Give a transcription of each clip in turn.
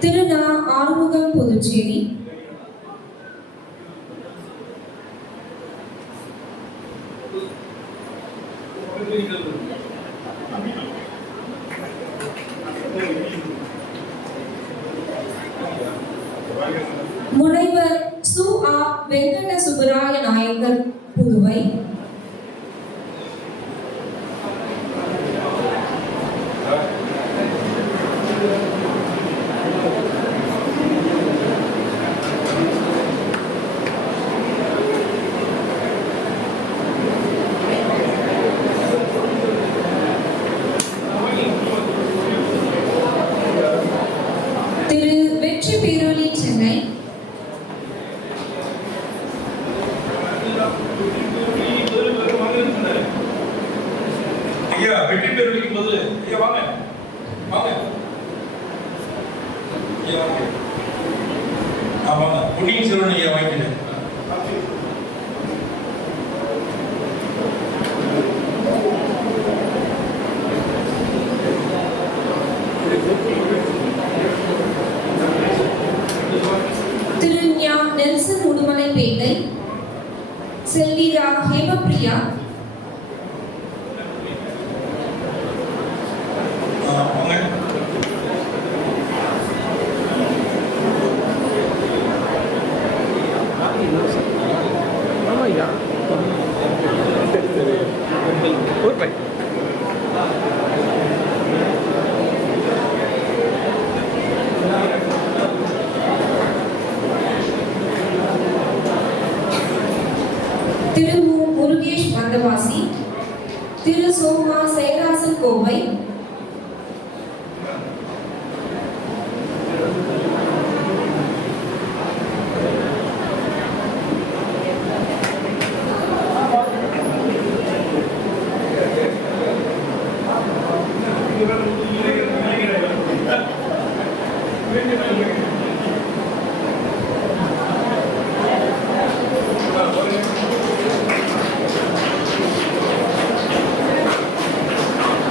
திருநா ஆறுமுகம் புதுச்சேரி. முனைவர் சு. ஆ. வெங்கட சுப்பராய நாயக்கர் புதுவை. திரு ஞா. நெல்சன் உடுமலைப்பேட்டை. செல்வி ரா. ஹேமபிரியா. திரு மு. முருகேஷ் வந்தவாசி. திரு சோமா செயராசன் கோவை.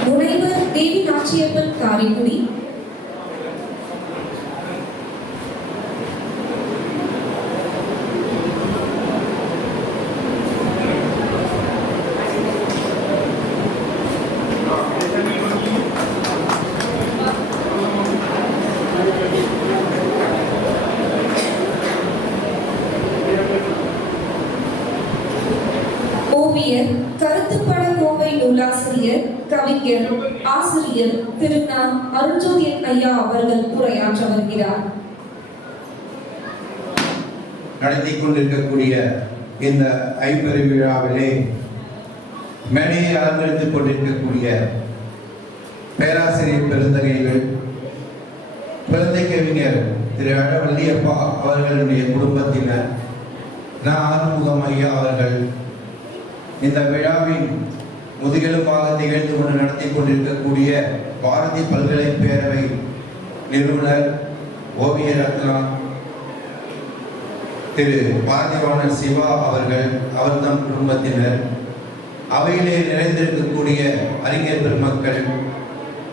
முனைவர் தேவி நாச்சியப்பன் காரைக்குடி. ஓவியர், கருத்துப்பட கோவை நூலாசிரியர், கவிஞர், ஆசிரியர் திரு நா. அருள்ஜோதி ஐயா அவர்கள் உரையாற்ற வருகிறார். நடத்தி கொண்டிருக்கக்கூடிய இந்த ஐம்பெரு விழாவிலே மேடையை அலங்கரித்துக் கொண்டிருக்கக்கூடிய பேராசிரியர் பெருந்தகைகள், குழந்தை கவிஞர் திரு வள்ளியப்பா அவர்களுடைய குடும்பத்தினர், நா. ஆறுமுகம் ஐயா அவர்கள் இந்த விழாவின் முதுகெலும்பாக திகழ்ந்து கொண்டு நடத்தி கொண்டிருக்கக்கூடிய பாரதி பல்கலை பேரவை நிறுவனர் ஓவியர் ரத்னா திரு பாரதிவாணர் சிவா அவர்கள், அவர்தம் குடும்பத்தினர், அவையிலே நிறைந்திருக்கக்கூடிய அறிஞர் பெருமக்கள்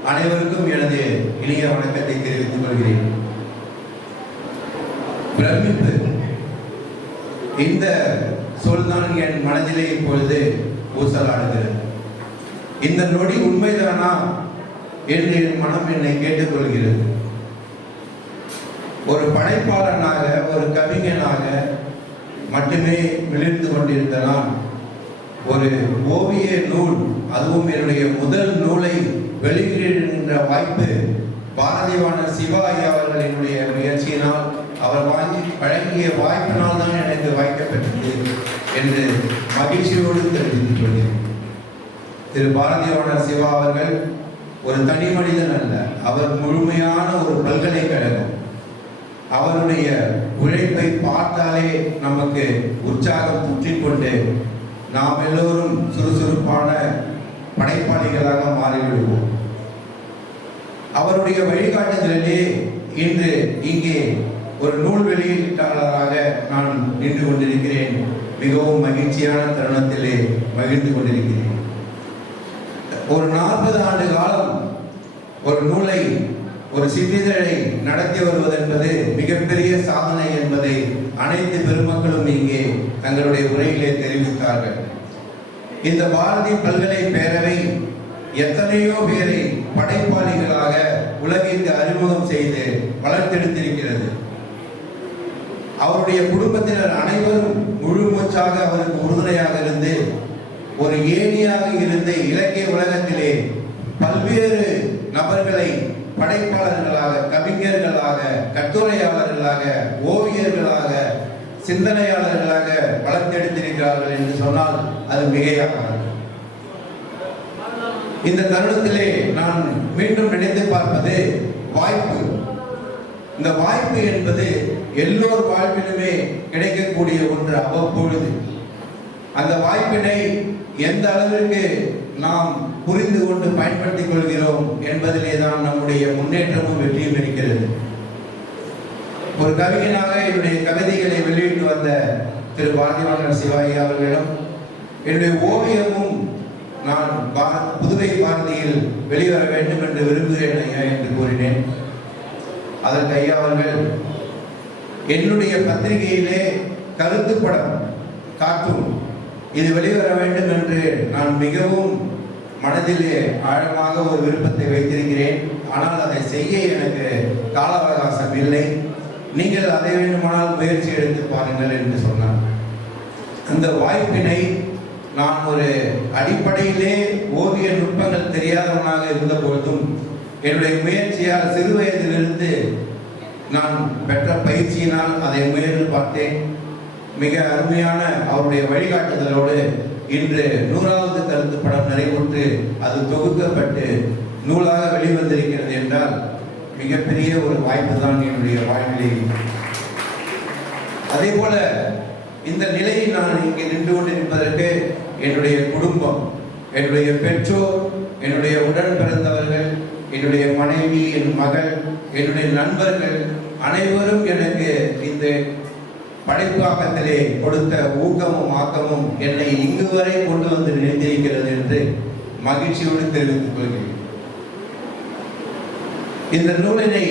அனைவருக்கும் எனது இனிய வணக்கத்தை தெரிவித்துக் கொள்கிறேன். பிரமிப்பு, இந்த சொல்தான் என் மனதிலே இப்பொழுது ஊசலாடுகிறது. இந்த நொடி உண்மைதானா என்று என் மனம் என்னை கேட்டுக்கொள்கிறது. ஒரு படைப்பாளனாக, ஒரு கவிஞனாக மட்டுமே விழுந்து கொண்டிருந்த நான் ஒரு ஓவிய நூல், அதுவும் என்னுடைய முதல் நூலை வெளியிடுகின்ற வாய்ப்பு பாரதிவாணர் சிவா ஐயா அவர்களினுடைய முயற்சியினால், அவர் வழங்கிய வாய்ப்பினால் தான் எனக்கு வாய்க்கப்பட்டது என்று மகிழ்ச்சியோடு தெரிவித்துக் கொள்கிறேன். திரு பாரதிவாணர் சிவா அவர்கள் ஒரு தனி மனிதன் அல்ல, அவர் முழுமையான ஒரு பல்கலைக்கழகம். அவருடைய உழைப்பை பார்த்தாலே நமக்கு உற்சாகம் புற்றிக்கொண்டு நாம் எல்லோரும் சுறுசுறுப்பான படைப்பாளிகளாக மாறிவிடுவோம். அவருடைய வழிகாட்டுதலிலே இன்று இங்கே ஒரு நூல் வெளியீட்டாளராக நான் நின்று கொண்டிருக்கிறேன். மிகவும் மகிழ்ச்சியான தருணத்திலே மகிழ்ந்து கொண்டிருக்கிறேன். ஒரு 40 ஆண்டு காலம் ஒரு நூலை, ஒரு சிற்றிதழை நடத்தி வருவது என்பது மிகப்பெரிய சாதனை என்பதை அனைத்து பெருமக்களும் இங்கே தங்களுடைய உரையிலே தெரிவித்தார்கள். இந்த பாரதி பல்கலை பேரவை எத்தனையோ பேரை படைப்பாளிகளாக உலகிற்கு அறிமுகம் செய்து வளர்த்தெடுத்திருக்கிறது. அவருடைய குடும்பத்தினர் அனைவரும் முழு மூச்சாக அவருக்கு உறுதுணையாக இருந்து ஒரு ஏணியாக இருந்த இலக்கிய உலகத்திலே பல்வேறு நபர்களை படைப்பாளர்களாக, கவிஞர்களாக, கட்டுரையாளர்களாக, ஓவியர்களாக, சிந்தனையாளர்களாக வளர்த்தெடுத்திருக்கிறார்கள் என்று சொன்னால் அது மிகையாகாது. இந்த தருணத்திலே நான் மீண்டும் நினைத்து பார்ப்பது வாய்ப்பு. இந்த வாய்ப்பு என்பது எல்லோர் வாழ்விலுமே கிடைக்கக்கூடிய ஒன்று. அவ்வப்பொழுது அந்த வாய்ப்பினை எந்த அளவிற்கு நாம் புரிந்து கொண்டு பயன்படுத்திக் கொள்கிறோம் என்பதிலே தான் நம்முடைய முன்னேற்றமும் வெற்றியும் இருக்கிறது. ஒரு கவிஞனாக என்னுடைய கவிதைகளை வெளியிட்டு வந்த திரு பாரதிவாணர் சிவாயி அவர்களிடம் என்னுடைய ஓவியமும் நான் புதுவை பாரதியில் வெளிவர வேண்டும் என்று விரும்புகிறேன் ஐயா என்று கூறினேன். அதற்கு ஐயா அவர்கள் என்னுடைய பத்திரிகையிலே கருத்து படம் காட்டும் இது வெளிவர வேண்டும் என்று நான் மிகவும் மனதிலே ஆழமாக ஒரு விருப்பத்தை வைத்திருக்கிறேன். ஆனால் அதை செய்ய எனக்கு கால அவகாசம் இல்லை. நீங்கள் அதை வேண்டுமானால் முயற்சி எடுத்து பாருங்கள் என்று சொன்னார். அந்த வாய்ப்பினை நான் ஒரு அடிப்படையிலே ஓவிய நுட்பங்கள் தெரியாதவனாக இருந்த பொழுதும் என்னுடைய முயற்சியால் சிறு வயதிலிருந்து நான் பெற்ற பயிற்சியினால் அதை முயன்று பார்த்தேன். மிக அருமையான அவருடைய வழிகாட்டுதலோடு இன்று 100வது கருத்து படம் நிறைவுற்று அது தொகுக்கப்பட்டு நூலாக வெளிவந்திருக்கிறது என்றால் மிகப்பெரிய ஒரு வாய்ப்பு தான் என்னுடைய வாழ்விலே. அதே போல இந்த நிலையில் நான் இங்கே நின்று கொண்டிருப்பதற்கு என்னுடைய குடும்பம், என்னுடைய பெற்றோர், என்னுடைய உடன் பிறந்தவர்கள், என்னுடைய மனைவி, என் மகள், என்னுடைய நண்பர்கள் அனைவரும் எனக்கு இந்த படைப்பாக்கத்திலே கொடுத்த ஊக்கமும் ஆக்கமும் என்னை இங்கு வரை கொண்டு வந்து நினைத்திருக்கிறது என்று மகிழ்ச்சியோடு தெரிவித்துக் கொள்கிறேன். இந்த நூலினை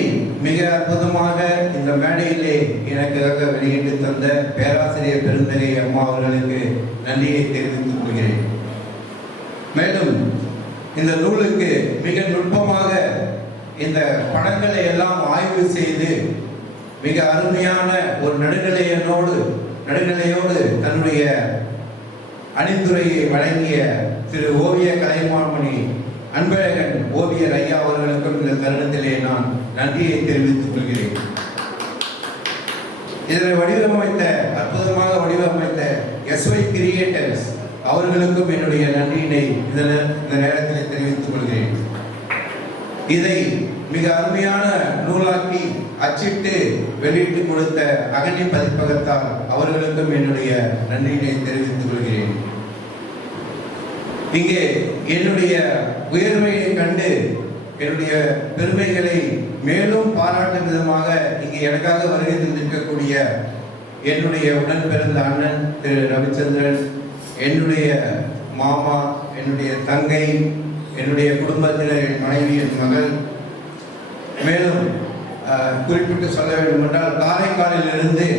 மிக அற்புதமாக இந்த மேடையிலே எனக்காக வெளியிட்டு தந்த பேராசிரியர் பெருந்தகை அம்மா அவர்களுக்கு நன்றியை தெரிவித்துக் கொள்கிறேன். மேலும் இந்த நூலுக்கு மிக நுட்பமாக இந்த படங்களை எல்லாம் ஆய்வு செய்து மிக அருமையான ஒரு நடுநிலையோடு தன்னுடைய அணிந்துரையை வழங்கிய திரு ஓவிய கலைமாமணி அன்பழகன் ஓவியர் ஐயா அவர்களுக்கும் இந்த தருணத்திலே நான் நன்றியை தெரிவித்துக் கொள்கிறேன். இதனை அற்புதமாக வடிவமைத்த SY கிரியேட்டர்ஸ் அவர்களுக்கும் என்னுடைய நன்றியினை இந்த நேரத்தில் தெரிவித்துக் கொள்கிறேன். இதை மிக அருமையான நூலாக்கி அச்சிட்டு வெளியிட்டு கொடுத்த அகனி பதிப்பகத்தார் அவர்களுக்கும் என்னுடைய நன்றியினை தெரிவித்துக் கொள்கிறேன். இங்கே என்னுடைய உயர்மையை கண்டு என்னுடைய பெருமைகளை மேலும் பாராட்டும் விதமாக இங்கே எனக்காக வருகை தந்திருக்கக்கூடிய என்னுடைய உடன் பிறந்த அண்ணன் திரு ரவிச்சந்திரன், என்னுடைய மாமா, என்னுடைய தங்கை, என்னுடைய குடும்பத்தினர், என் மனைவி, என் மகள், மேலும் குறிப்பிட்டு சொல்ல வேண்டும் என்றால் காரைக்காலில் இருந்து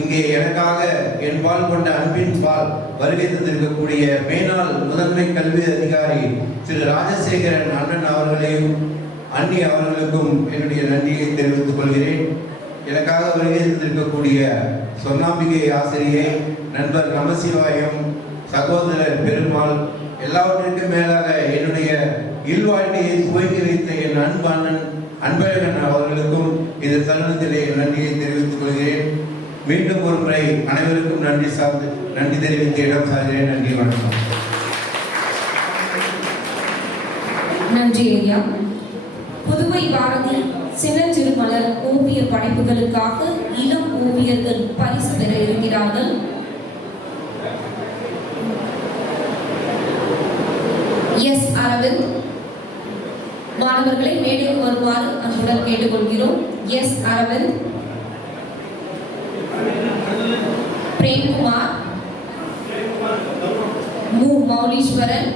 இங்கே எனக்காக என் பால் கொண்ட அன்பின் பால் வருகை தந்திருக்கக்கூடிய மேனாள் முதன்மை கல்வி அதிகாரி திரு ராஜசேகரன் அண்ணன் அவர்களையும் அண்ணி அவர்களுக்கும் என்னுடைய நன்றியை தெரிவித்துக் கொள்கிறேன். எனக்காக வருகை தந்திருக்கக்கூடிய சொன்னாம்பிகை ஆசிரியை, நண்பர் நமசிவாயம், சகோதரர் பெருமாள், எல்லாவற்றிற்கும் மேலாக என்னுடைய இல்வாழ்க்கையை துவங்கி வைத்த என் அன்பு அண்ணன் அன்பழகன் அவர்களுக்கும் இந்த தருணத்திலே நன்றியை தெரிவித்துக் கொள்கிறேன். மீண்டும் ஒரு முறை அனைவருக்கும் நன்றி தெரிவித்து இடம் சார்கிறேன். நன்றி, வணக்கம். நன்றி ஐயா. புதுவை பாரதி சின்னஞ்சிறுமலர் ஓவிய படைப்புகளுக்காக இளம் ஓவியர்கள் பரிசு பெற இருக்கிறார்கள். எஸ் அரவிந்த் மாணவர்களை மேடைக்கு வருமாறு அன்புடன் கேட்டுக்கொள்கிறோம். எஸ் அரவிந்த், பிரேம்குமார், மு மௌலீஸ்வரன்,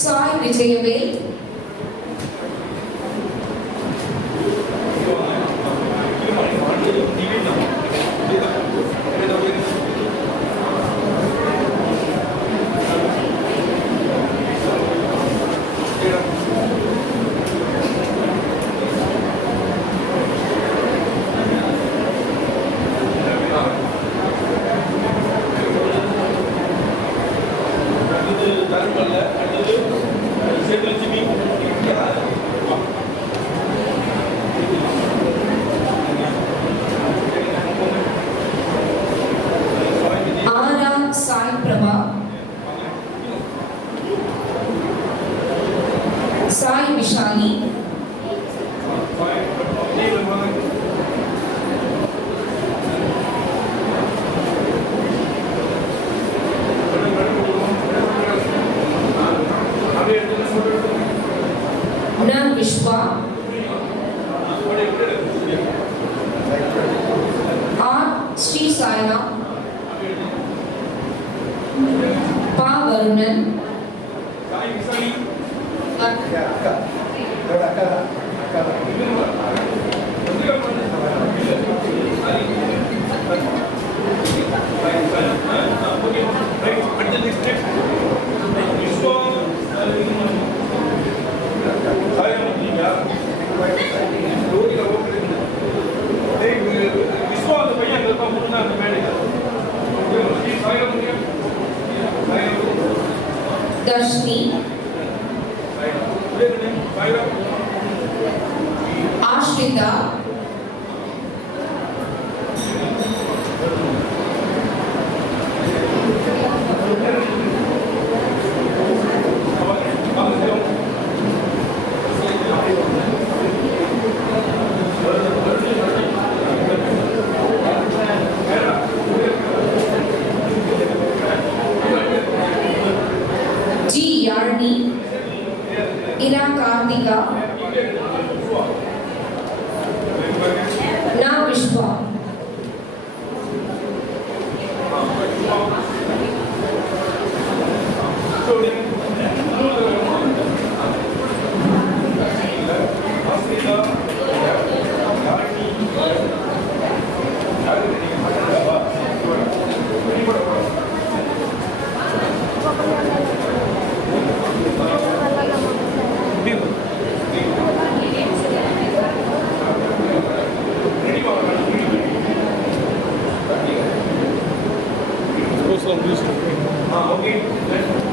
சாய் விஜயவேல், ஆரா சாய் பிரபா, சாய் விஷாலி, ந விஸ்வா, ஆர் ஸ்ரீ சாய்ராம், பா வருணன், தர்ஷினி, ஆஷ்ரிதா, ஜி யாழ்னி, இரா கார்த்திகா, நா விஸ்வா,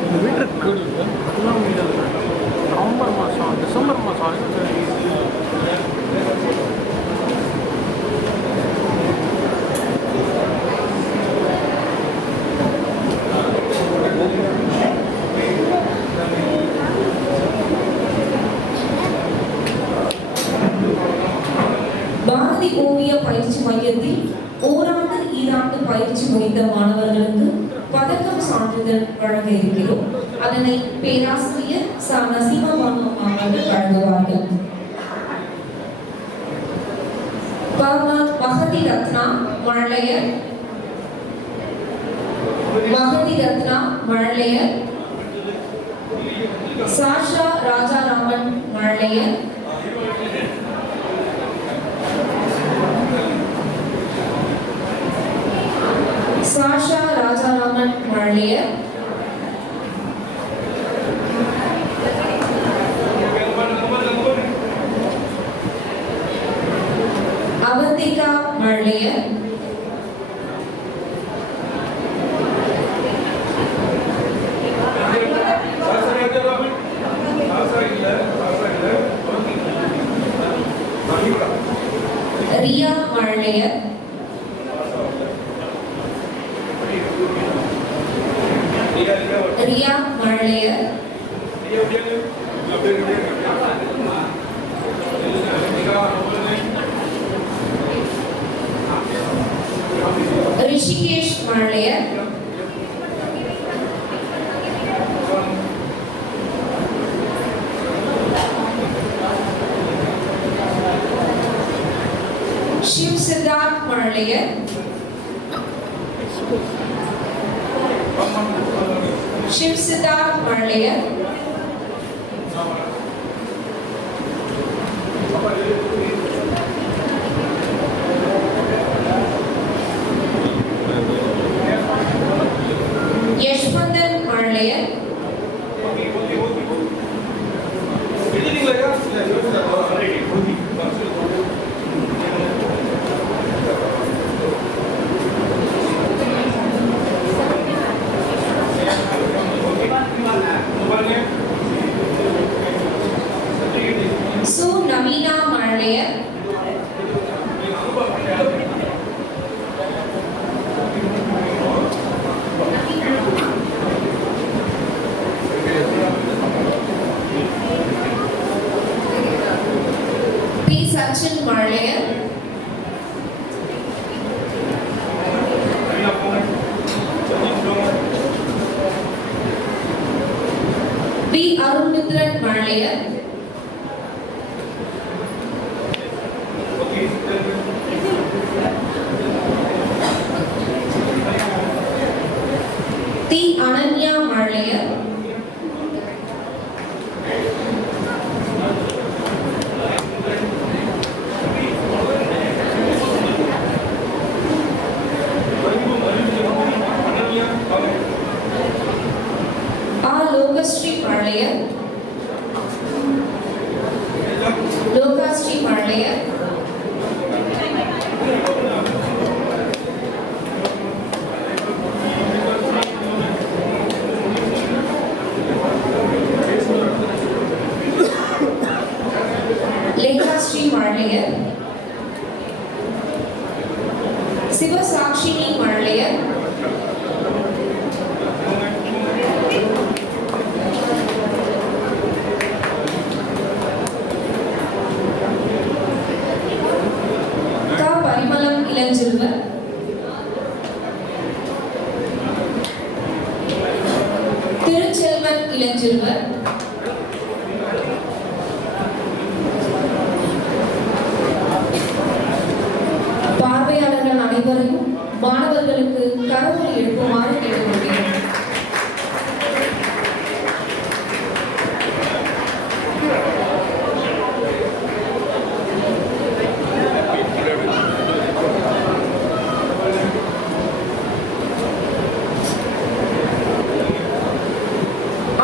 இந்த வீட்டு இருக்குல்ல அதெல்லாம் நவம்பர் மாதம் டிசம்பர் மாதம் பாரதி ஓவிய பயிற்சி மையத்தில் ஓராண்டு ஈராண்டு பயிற்சி முடித்த மாணவர்களுக்கு பதக்கம் சான்றிதழ் வழங்க இருக்கிறோம். அதனை பேராசிரியர் ச நசீமபானு அவர்கள் வழங்குவார்கள். மகதி ரத்னா மழலையர், மகதி ரத்னா மழலையர், சாஷா ராஜாராமன் மழலையர், சாஷா ராஜாராமன் மழலையர், அவந்திகா மழலையர், ரியா மழலையர், ரியா மழலையர், ரிஷிகேஷ் மழலையர், Shiv Siddharth मरलियर, Shiv Siddharth Marlaya, Yashwantan Marlaya, Su Navina Marlaya, P. Sachin Marlaya, V. Arunmitran Marlaya, T. Ananya Marlaya, R. Lokasri Marlaya, Lokasri Marlaya, Lekasri Marlaya, Siva Sakshini Marlaya, Ka Parimalam Ilanjilvar, Tiruchelvan Ilanjilvar, பார்வையாளர்கள் அனைவரையும் மாணவர்களுக்கு கரவொலி எழுப்புமாறு கேட்டுக்கொள்கிறேன்.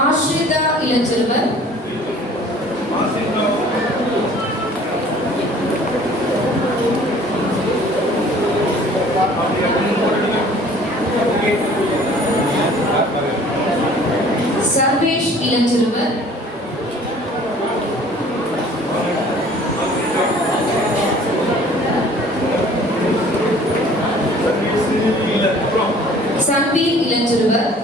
ஆஸ்ரிதா இளஞ்செல்வன், சர்வேஷ் இளஞ்செல்வன், சன்வீர் இளஞ்செல்வன்,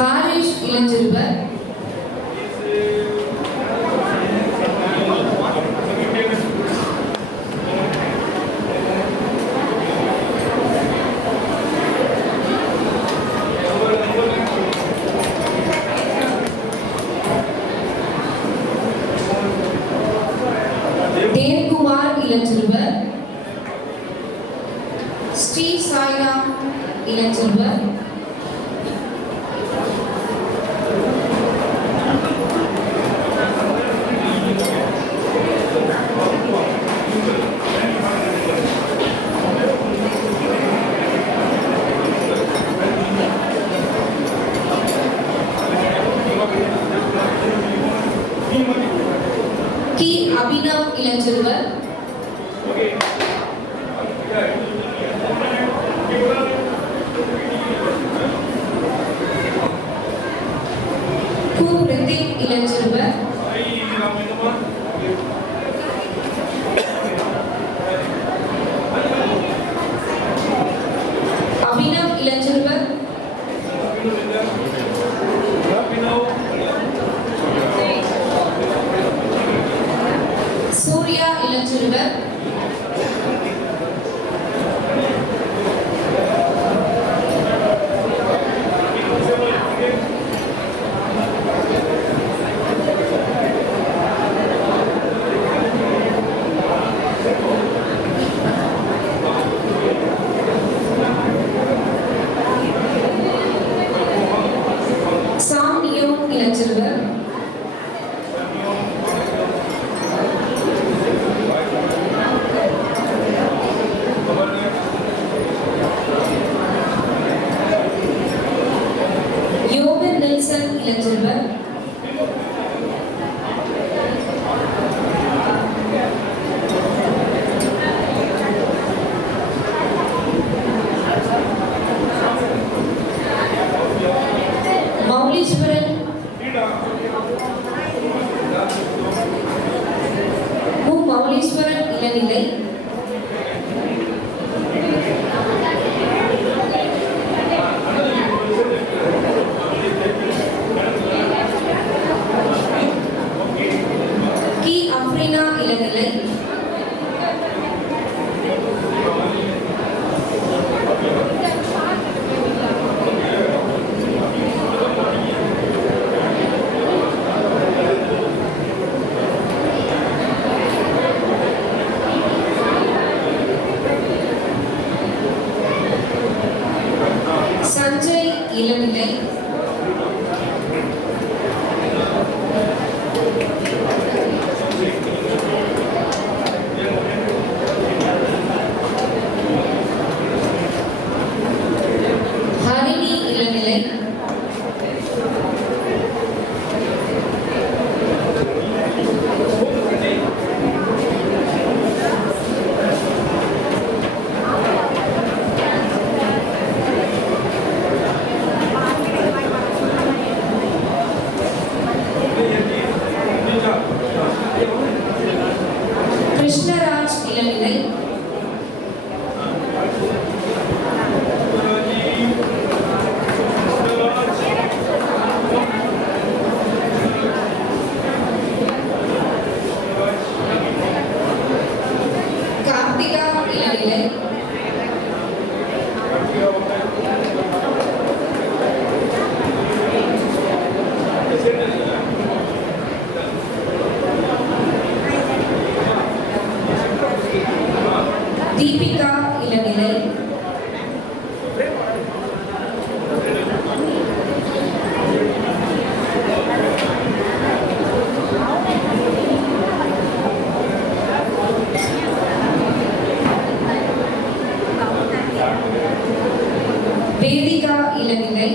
ஹாரிஷ் இளஞ்செல்வன், தேவ்குமார் இளஞ்செல்வன், ஸ்ரீ சாய்ராம் இளஞ்செல்வன், கி அபினவ் இளஞ்செல்வன், கு Hrithik இளஞ்செல்வன், Abhinav இளஞ்செல்வன், Surya இளஞ்செல்வன், இளஞ்சிறுவர். யோவன் Nelson இளஞ்சிறுவர். Mouleeswaran Mouleeswaran இளநிலை. கி அஃப்ரினா இளநிலை. சஞ்சய் இளநிலை. ஹரிணி இளநிலை. கிருஷ்ணராஜ் இளநிலை. கார்த்திகா இளநிலை. தீபிகா இளநிலை. வேதிகா இளநிலை.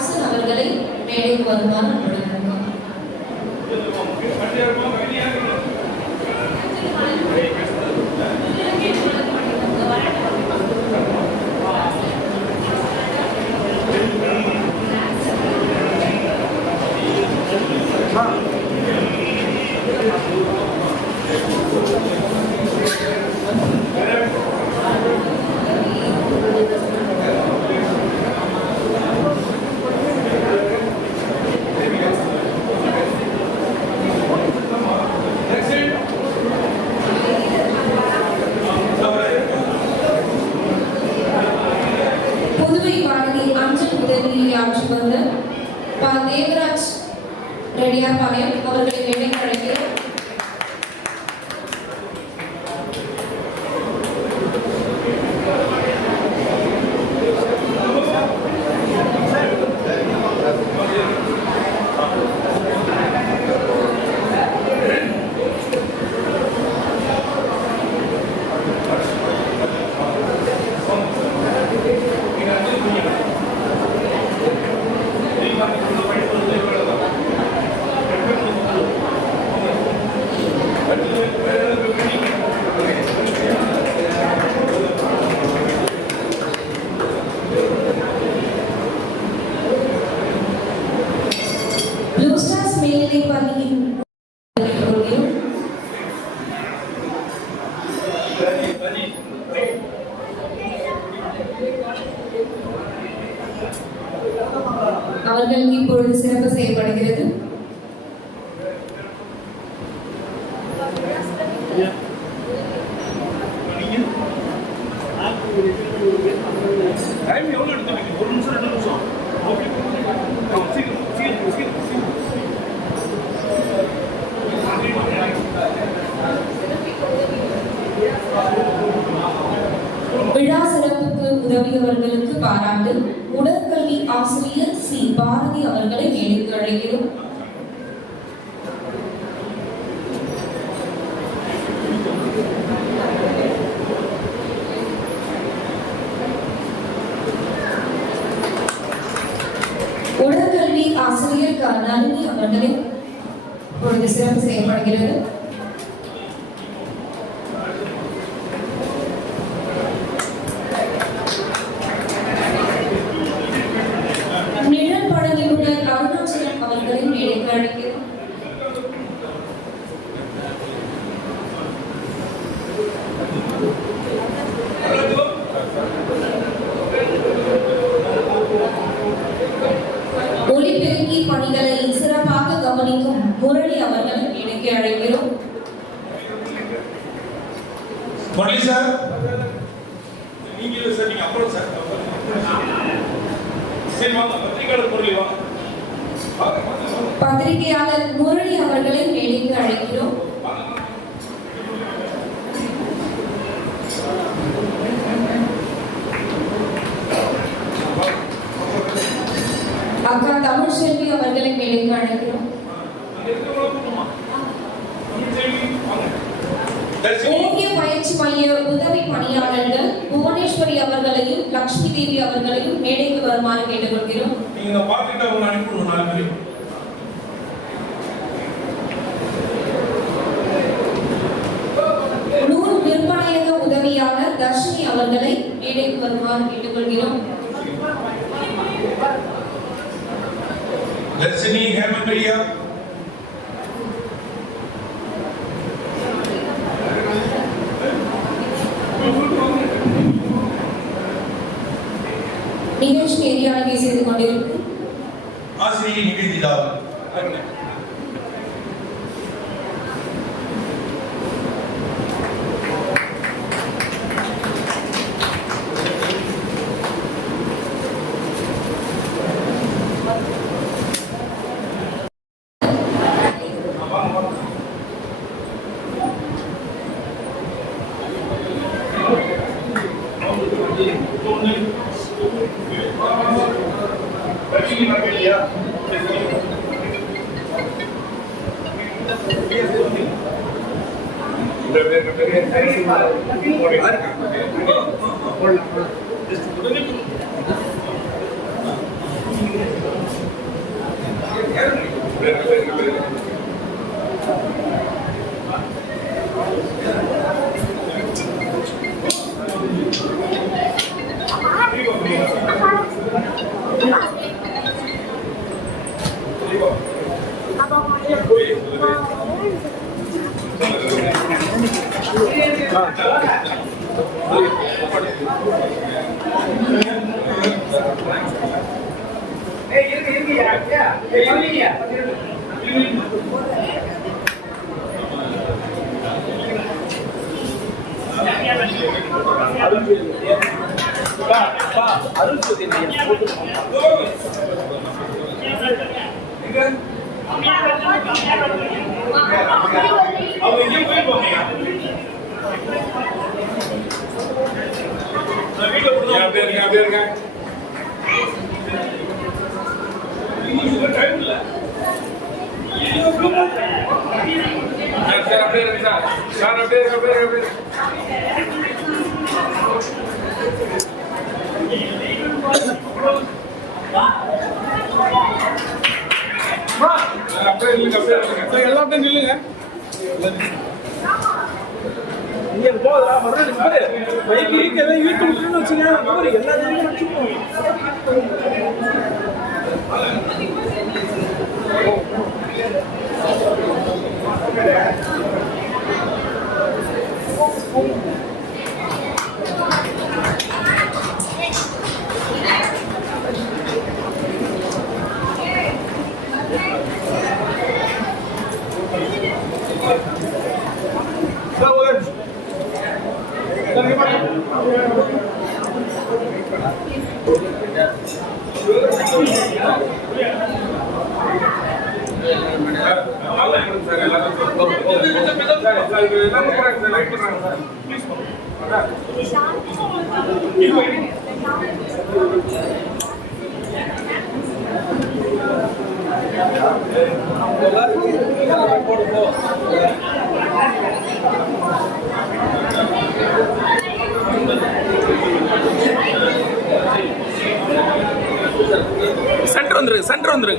ஜாக்சன் அவர்களை மேடைக்கு வருமாறு அழைக்கிறோம். புதுவை பாரதி அஞ்சல் உதவியில் ஆட்சி வந்த தேவராஜ் ரெடியார்பாளையம் அவர்களை மேடைக்கு அழைக்கிறோம். ப்ளூ ஸ்டார்ஸ் மேல்நிலைப் பள்ளியின் கொள்கிறோம். அவர்களுக்கு இப்பொழுது சிறப்பு செய்யப்படுகிறது. டைம் எவ்வளோ எடுத்துருக்கீங்க? 1 நிமிஷம் 2 நிமிஷம். ஓகே சீக்கிரம் சீக்கிரம் சீக்கிரம் சீக்கிரம். விழா சிறப்புக்கு உதவியவர்களுக்கு பாராட்டு. உடற்கல்வி ஆசிரியர் சி பாரதி அவர்களை மேடைக்கு அழைக்கிறோம். உடற்கல்வி ஆசிரியர் நளினி அவர்களை இப்பொழுது சிறப்பு செய்யப்படுகிறது. நிழல் பழகியுள்ள அருணாச்சலம் அவர்களை மேடைக்கு அழைக்கிறோம். ஒலிபெருக்கி பணிகளை சிறப்பாக கவனிக்கும் முரளி அவர்களை மேடைக்கு அழைக்கிறோம். முரளி சார், நீங்க இல்லை சார், நீங்க அப்புறம் சார். சரி வாங்க, பத்திரிகையாளர் முரளி வாங்க. பத்திரிகையாளர் முரளி அவர்களை மேடைக்கு அழைக்கிறோம். அக்கா தமிழ்செல்வி அவர்களை மேடைக்கு அழைக்கிறோம். ஓவிய பயிற்சி மைய உதவி பணியாளர்கள் புவனேஸ்வரி அவர்களையும் லட்சுமி தேவி அவர்களையும் மேடைக்கு வருமாறு கேட்டுக்கொள்கிறோம். நீங்க பார்த்துட்டு அவங்க அனுப்பிடுவோம் 4 பேர். நூல் விற்பனையக உதவியாளர் தர்ஷினி அவர்களை மேடைக்கு வருமாறு கேட்டுக்கொள்கிறோம். தர்ஷினி ஹேமபிரியா, நிகழ்ச்சி நெறியாளரை செய்து கொண்டிருக்கும் ஆசிரியை நிவேதிதா, எல்லாத்தையும் நில்லுங்க. இங்க போதா மறுபடியும் பைக் எல்லாம் இழுத்து விட்டுன்னு வச்சுங்க எல்லா நேரமும் வச்சுக்கோங்க. சென்டர் வந்துரு, சென்டர் வந்துரு.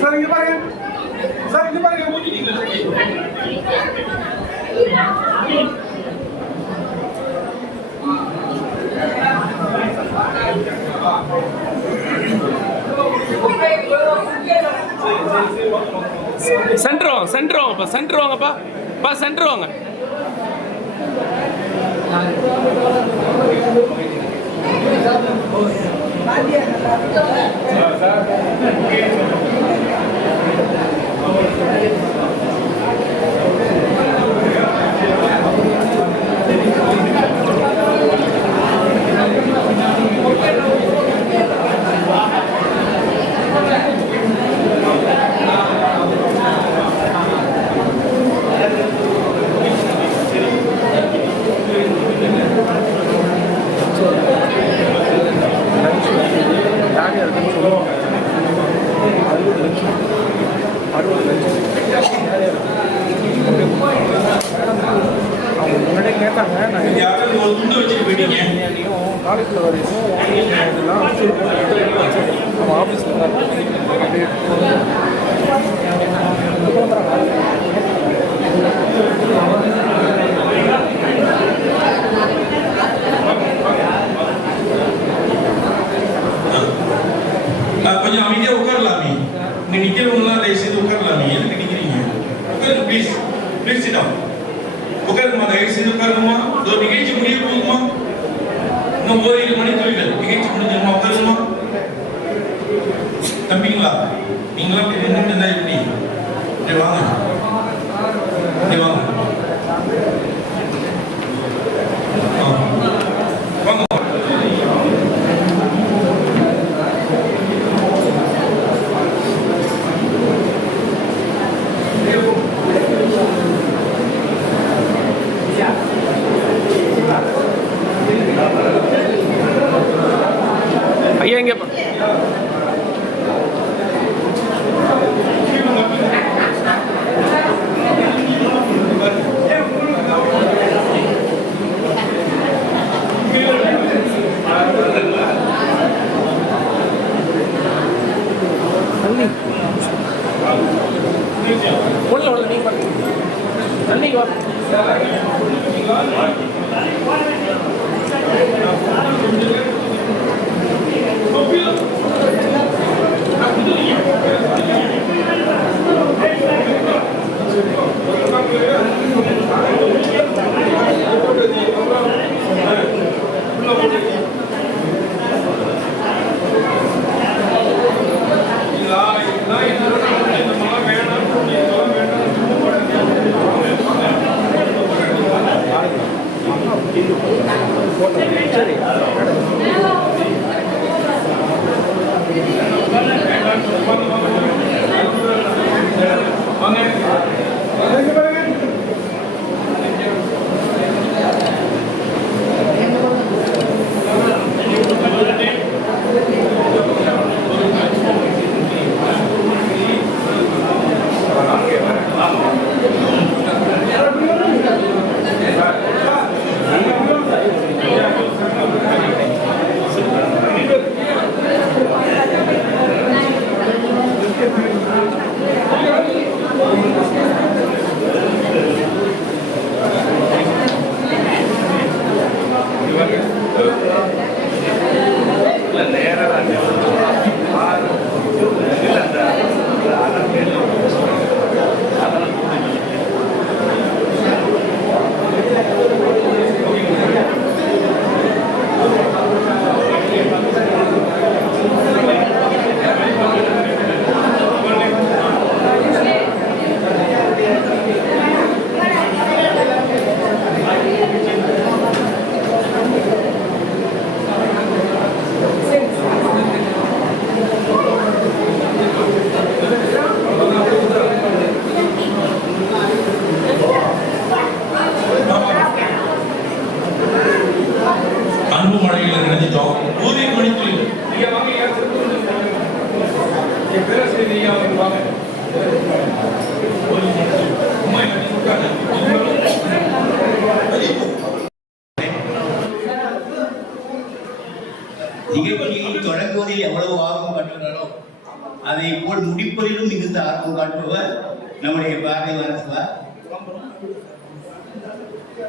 Sabe qué pasa? ¿Sabe qué pasa? Centre வாங்க, சென்டர் வாங்கப்பா, சென்டர் வாங்கப்பா, பா சென்டர் வாங்க. யாரும் ஒரு துண்டு வச்சுட்டு போயிட்டீங்க. காலேஜில் வரையும் இதெல்லாம் நம்ம ஆஃபீஸில் தான் கொஞ்சம் அமைதியாக உட்காரலாமே. இங்கே நிற்கிறவங்களாம் தயவு செய்து உட்காரலாமே. எதுக்கு நிற்கிறீங்க? உட்காருங்க ப்ளீஸ். Please sit down. உட்காருங்கம்மா, தயவு செய்து உட்காருங்கம்மா. இதோ நிகழ்ச்சி முடிய போகுதுமா. இன்னும் 7 மணி தொழில்கள் நிகழ்ச்சி முடிஞ்சிருமா? உட்காருங்கம்மா. தம்பிங்களா, நீங்களாம் இப்படி நின்றுட்டு இருந்தா எப்படி? இப்படி வாங்க, இப்படி வாங்க, வாங்க. ஐயா இங்கே ஒன்றும் நீங்கள் பாருங்க தண்ணிக்கு வா சரி அன்பு மழையில் நினைச்சிட்டோம். 1 மணி தொழில் ஐயா வாங்க ஐயா என் பேராசிரியர் ஐயா வாங்க நிகழ்ச்சியை தொடங்குவதில் எவ்வளவு ஆர்வம் காட்டுகிறாரோ அதை போல் முடிப்பதிலும் மிகுந்த ஆர்வம் காட்டுபவர் நம்முடைய பாரதி வரசுவார்.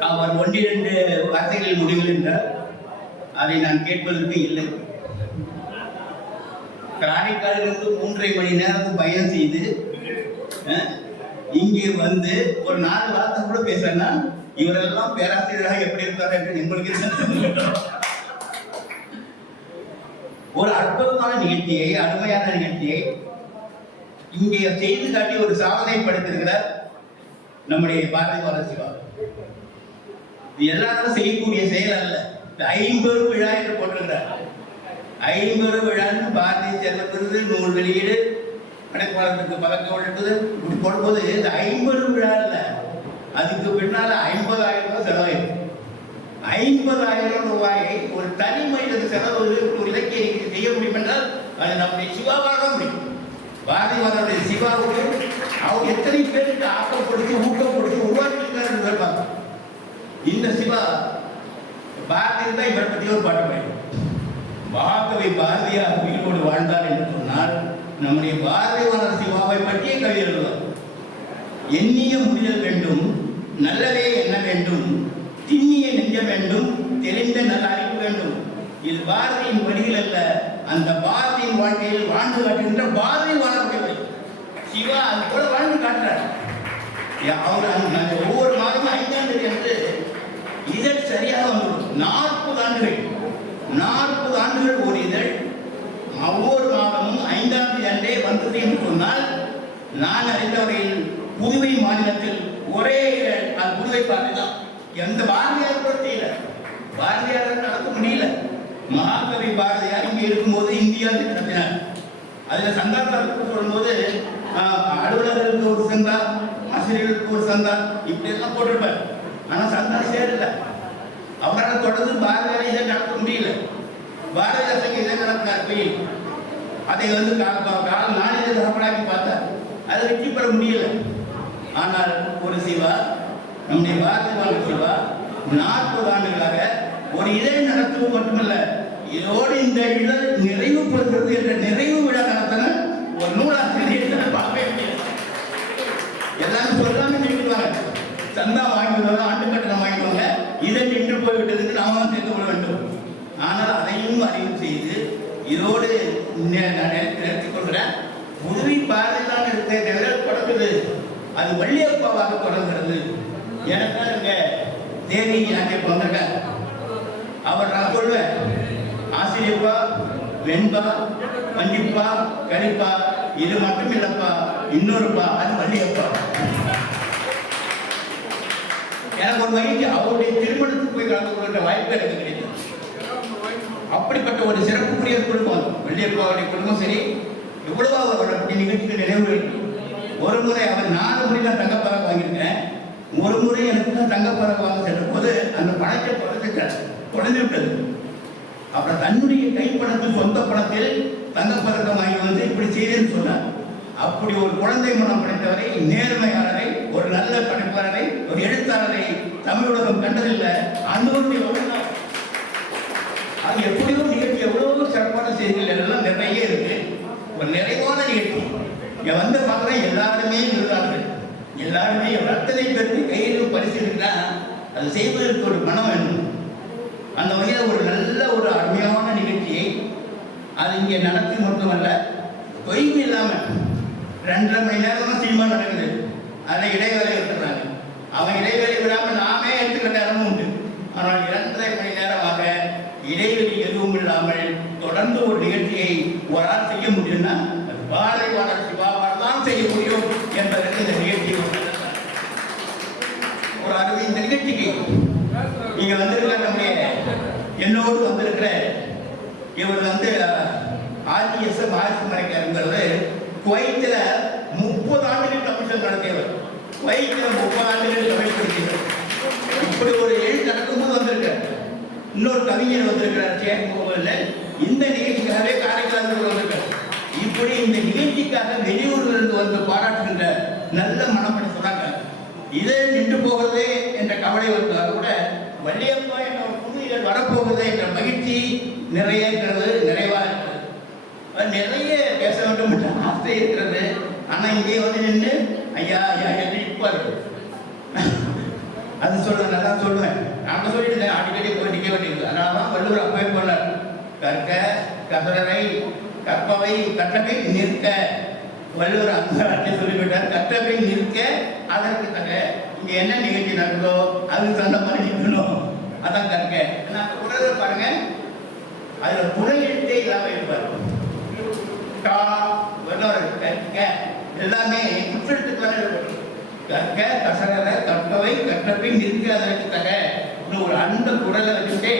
அவர் 1-2 வார்த்தைகளில் முடிவுகின்றார். அதை நான் கேட்பதற்கு இல்லை. காரைக்காலிலிருந்து 3.5 மணி நேரம் பயணம் செய்து இங்கே வந்து ஒரு 4 வார்த்தை கூட பேசுறேன்னா இவரெல்லாம் பேராசிரியராக எப்படி இருக்காரு என்று உங்களுக்கு ஒரு அற்புதமான நிகழ்ச்சியை, அருமையான நிகழ்ச்சியை இங்கே செய்து காட்டி ஒரு சாதனை படுத்திருக்கிறார் நம்முடைய பாரதி வரசிவா. எல்லாரும் செய்யக்கூடிய செயல் அல்ல. 50 விழா என்று போட்டிருக்கிறார். 50 விழான்னு பாரதி செல்ல விருது, நூல் வெளியீடு, படைப்பாளருக்கு பதக்கம் வழங்குது இப்படி போடும்போது இந்த 50 விழா இல்லை, அதுக்கு பின்னால 50,000 ரூபாய் செலவாயிருக்கு. 50,000 ரூபாயை ஒரு தனி மனிதனுக்கு செலவு ஒரு இலக்கிய செய்ய முடியும் என்றால் அது நம்முடைய சிவாவாக முடியும். பாரதிவாரனுடைய சிவாவுக்கு அவர் எத்தனை பேருக்கு ஆக்கப்படுத்தி ஊக்கப்படுத்தி உருவாக்கியிருக்காரு. இந்த சிவா பாரதி தான் இவரை பற்றி ஒரு பாட்டு பாடினார். மகாகவி பாரதியார் உயிரோடு வாழ்ந்தார் என்று சொன்னால் நம்முடைய பாரதிவாளர் சிவாவை பற்றிய கவி எழுதுவார். எண்ணிய முடிதல் வேண்டும், நல்லதே எண்ண வேண்டும், திண்ணிய நெஞ்சம் வேண்டும், தெளிந்த நல்ல அறிவு வேண்டும். இது பாரதியின் வழியில் அல்ல, அந்த பாரதியின் வாழ்க்கையில் வாழ்ந்து காட்டுகின்ற பாரதி வாழக்கூடியவை. சிவா அது போல வாழ்ந்து காட்டுறார். அவர் ஒவ்வொரு மாதமும் 5ஆம் தேதி என்று இதழ் சரியாக வந்துடும். 40 ஆண்டுகள் ஒரு இதழ் ஒவ்வொரு மாதமும் 5ஆம் தேதி அன்றே வந்தது என்று சொன்னால், நான் அறிந்தவரையில் புதுவை மாநிலத்தில் ஒரே இதழ் அது புதுவை பாரதி தான். எந்த பாரதியார் கூட செய்யல, பாரதியார் நடத்த முடியல. மகாகவி பாரதியார் இங்கே இருக்கும்போது இந்தியா நடத்தினார். அதில் சந்தாதாரத்துக்கு சொல்லும்போது அலுவலர்களுக்கு ஒரு சந்தா, ஆசிரியர்களுக்கு ஒரு சந்தா, இப்படி எல்லாம் போட்டிருப்பார். ஆனால் சந்தா சேரல. அவரால் தொடர்ந்து பாரதியாரை இதை நடத்த முடியல. பாரதிதாசன் இதை நடத்தினார் போய் அதை நாளிதழ் தகவலாக்கி பார்த்தார். அதை வெற்றி பெற முடியல. ஆனால் ஒரு சிவா, நம்முடைய பாரதிவாளர் சிவா 40 ஆண்டுகளாக ஒரு இதழ் நடத்துவது மட்டுமல்ல, இதோடு இந்த இதழ் நிறைவு பெறுகிறது என்ற நிறைவு விழா நடத்தின ஒரு நூலாசிரியர் பார்க்கவே முடியாது. எல்லாரும் சொல்லாம நிறுத்துவாங்க, சந்தா வாங்கிடுவாங்க, ஆண்டு கட்டணம் வாங்கிடுவாங்க, இதழ் நின்று போய்விட்டதுக்கு நாம தான் தெரிந்து கொள்ள வேண்டும். ஆனால் அதையும் அறிவு செய்து இதோடு நிறுத்திக் கொள்கிற புதுவை பாரதிதான் இருக்க இதழ் தொடங்குது. அது வள்ளியப்பாவாக தொடங்குகிறது. எனக்கு இங்க தேவி அங்கே வந்திருக்கார். அவர் நான் சொல்வேன், ஆசிரியப்பா, வெண்பா, கண்டிப்பா, கழிப்பா, இது மட்டும் இல்லப்பா, இன்னொருப்பா, அது வள்ளியப்பா. எனக்கு ஒரு மகிழ்ச்சி, அவருடைய திருமணத்துக்கு போய் கலந்து கொள்கிற வாய்ப்பு எனக்கு கிடைத்தது. அப்படிப்பட்ட ஒரு சிறப்புக்குரிய குடும்பம் வள்ளியப்பாவுடைய குடும்பம். சரி, எவ்வளவோ அவருடைய நிகழ்ச்சிக்கு நினைவு. ஒரு முறை அவர் 4 முறை நான் தங்கப்பதக்கம் வாங்கியிருக்கேன். ஒரு முறை எனக்கு தங்கப்பதக்கம் வாங்க சென்ற போது அந்த பணத்தை குறைந்து விட்டது. அப்புறம் தன்னுடைய கைப்பணத்தில், சொந்த பணத்தில் தங்கப்பதக்கம் வாங்கி வந்து இப்படி செய்தேன்னு சொன்னார். அப்படி ஒரு குழந்தை மனம் படைத்தவரை, நேர்மையாளரை, ஒரு நல்ல படைப்பாளரை, ஒரு எழுத்தாளரை தமிழ் உலகம் கண்டதில்லை. அந்த அது எப்படியோ நிகழ்ச்சி, எவ்வளவோ சிறப்பான செய்திகள் எல்லாம் நிறைய இருக்கு. ஒரு நிறைவான நிகழ்ச்சி. இங்க வந்து பார்க்குறேன், எல்லாருமே இருந்தார்கள். எல்லாருமே ரத்தனை பெற்று கையில் பரிசு இருக்குன்னா அது செய்வதற்கு ஒரு மனம் வேணும். அந்த வகையில் ஒரு நல்ல ஒரு அருமையான நிகழ்ச்சியை அது இங்கே நடத்தி மட்டுமல்ல, தொய்வு இல்லாமல் 2.5 மணி நேரம் தான் சினிமா நடக்குது. அதில் இடைவேளை எடுத்துக்கிறாங்க. அவன் இடைவேளை விடாமல் நாமே எடுத்துக்கிற நேரமும் உண்டு. ஆனால் 2.5 மணி நேரமாக இடைவெளி எதுவும் இல்லாமல் தொடர்ந்து ஒரு நிகழ்ச்சியை ஒரு ஆள் செய்ய முடியும்னா பாரதிவாளர் சிவாவால் தான் செய்ய முடியும் என்பதற்கு இந்த நிகழ்ச்சியை ஒரு அருமை. இந்த நிகழ்ச்சிக்கு நீங்க வந்திருக்கிற நம்முடைய என்னோடு வந்திருக்கிற இவர் வந்து ஆர்டிஎஸ்எம் மறைக்கிறது குவைத்தில் 30 ஆண்டுகள் கமிஷன் நடத்தியவர். குவைத்தில் 30 ஆண்டுகள் தமிழ் படித்தவர். இப்படி ஒரு எழுத்து நடக்கும்போது வந்திருக்கார். இன்னொரு கவிஞர் வந்திருக்கிறார் சேகோவில். இந்த நிகழ்ச்சிக்காகவே காரைக்கால் வந்திருக்கார். இப்படி இந்த நிகழ்ச்சிக்காக வெளியூரிலிருந்து வந்து பாராட்டுகின்ற நல்ல மனப்படி சொன்னாங்க. இதே நின்று போகிறதே என்ற கவலை வந்தால் கூட வள்ளியப்பா என்ற ஒரு புதிய வரப்போகிறதே என்ற மகிழ்ச்சி நிறைய இருக்கிறது, நிறைவாக இருக்கிறது. நிறைய பேச வேண்டும் என்ற ஆசை இருக்கிறது. ஆனால் இங்கே வந்து நின்று ஐயா ஐயா என்று நிற்பார். அது சொல்ல நல்லா சொல்லுவேன். நாம சொல்லிட்டு அடிக்கடி போய் நிற்க வேண்டியது. அதனால தான் வள்ளுவர் அப்பவே போனார், கற்க கசரரை கற்பவை கற்றவை நிற்க. வள்ளுவர் அந்த சொல்லிவிட்டார், கற்றவை நிற்க அதற்கு தக. இங்க என்ன நிகழ்ச்சி நடக்குதோ அதுக்கு தகுந்த மாதிரி நிற்கணும். அதான் கற்க. நான் குரலை பாருங்க, அதுல துணை எழுத்தே இல்லாம இருப்பார். கா கற்க எல்லாமே குற்றெழுத்துக்கான இருக்கும். கற்க கசரர கற்பவை கற்றவை நிற்க அதற்கு தக. ஒரு அந்த குரலை வச்சுட்டே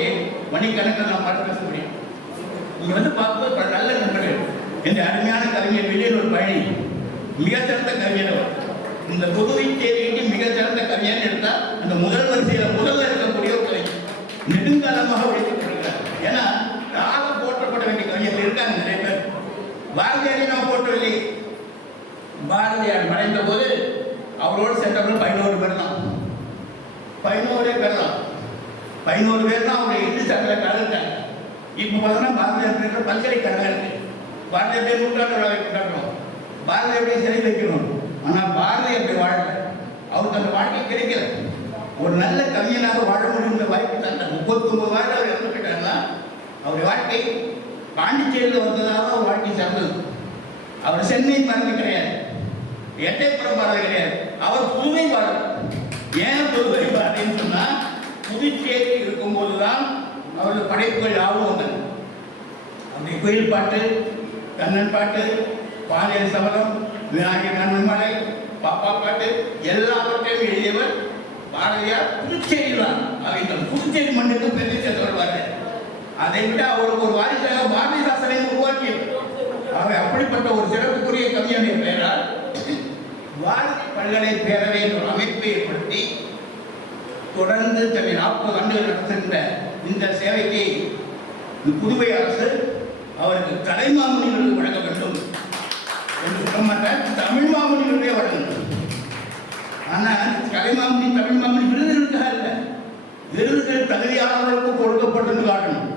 மணிக்கணக்கில் நாம் பாட்டு பேச முடியும். இங்க வந்து பார்க்கும்போது நல்ல நண்பர்கள். இந்த அருமையான கவிஞர் வெளியூர் பழனி மிகச்சிறந்த கவிஞர் அவர். இந்த புதுவை தேதிக்கு மிகச்சிறந்த கவிஞர் எடுத்தால் அந்த முதல் வரிசையில் முதல்ல இருக்கக்கூடிய ஒரு கவிஞர். நெடுங்காலமாக உழைக்கப்படுகிறார். ஏன்னா ராக போற்றப்பட வேண்டிய கவிஞர்கள் இருக்காங்க நிறைய பேர். பாரதியாரை நாம் போற்றவில்லை. பாரதியார் மறைந்த போது அவரோடு சென்றவர்கள் 11 பேர் தான். 11 பேர் தான். 11 பேர் தான் அவங்க இந்து சங்கத்தில் கலந்துட்டாங்க. இப்போ பார்த்தோன்னா பாரதியார் பேரில் பல்கலைக்கழகம் இருக்கு. பாரதியார் பேர் நூற்றாண்டு விழாவை கொண்டாடுறோம். பாரதியாருடைய சிலை வைக்கணும். ஆனால் பாரதியார் அப்படி வாழல. அவருக்கு அந்த வாழ்க்கை கிடைக்கல. ஒரு நல்ல கவிஞனாக வாழ முடியுன்ற வாய்ப்பு தான் 39 வயது அவர் இறந்து போயிட்டாருன்னா அவருடைய வாழ்க்கை பாண்டிச்சேரியில் வந்ததாக அவர் வாழ்க்கை சார்ந்தது. அவர் சென்னை பாரதி கிடையாது, எட்டயபுரம் பாரதி கிடையாது, அவர் புதுவை பாரதி. ஏன் புதுவை பாரதின்னு சொன்னால் புதுச்சேரி இருக்கும்போது தான் அவருடைய படைப்புகள் யாவும் வந்தது. அவருடைய கோயில் பாட்டு, கண்ணன் பாட்டு, பாலியல் சபலம், விநாயகர் கண்ணன் மலை, பாப்பா பாட்டு எல்லாவற்றையும் எழுதியவர் பாரதியார். புதுச்சேரி தான் அவங்க புதுச்சேரி மண்ணுக்கு பெரிய சேர்த்து. அதை விட அவருக்கு ஒரு வாரிசாக பாரதிதாசனை உருவாக்கியவர். அவை அப்படிப்பட்ட ஒரு சிறப்புக்குரிய கவிஞனுடைய பெயரால் பாரதி பல்கலை பேரவை என்ற அமைப்பை ஏற்படுத்தி தொடர்ந்து தன்னை 40 ஆண்டுகள் நடத்துகின்ற இந்த சேவைக்கு புதுவை அரசு அவருக்கு கலைமாமணி விருது வழங்க வேண்டும் என்று சொல்ல மாட்டார், தமிழ் மாமணி விருதே வழங்கணும். ஆனால் கலைமாமணி தமிழ் மாமணி விருதுகளுக்காக இல்லை, விருதுகள் தகுதியானவர்களுக்கு கொடுக்கப்பட்டு காட்டணும்.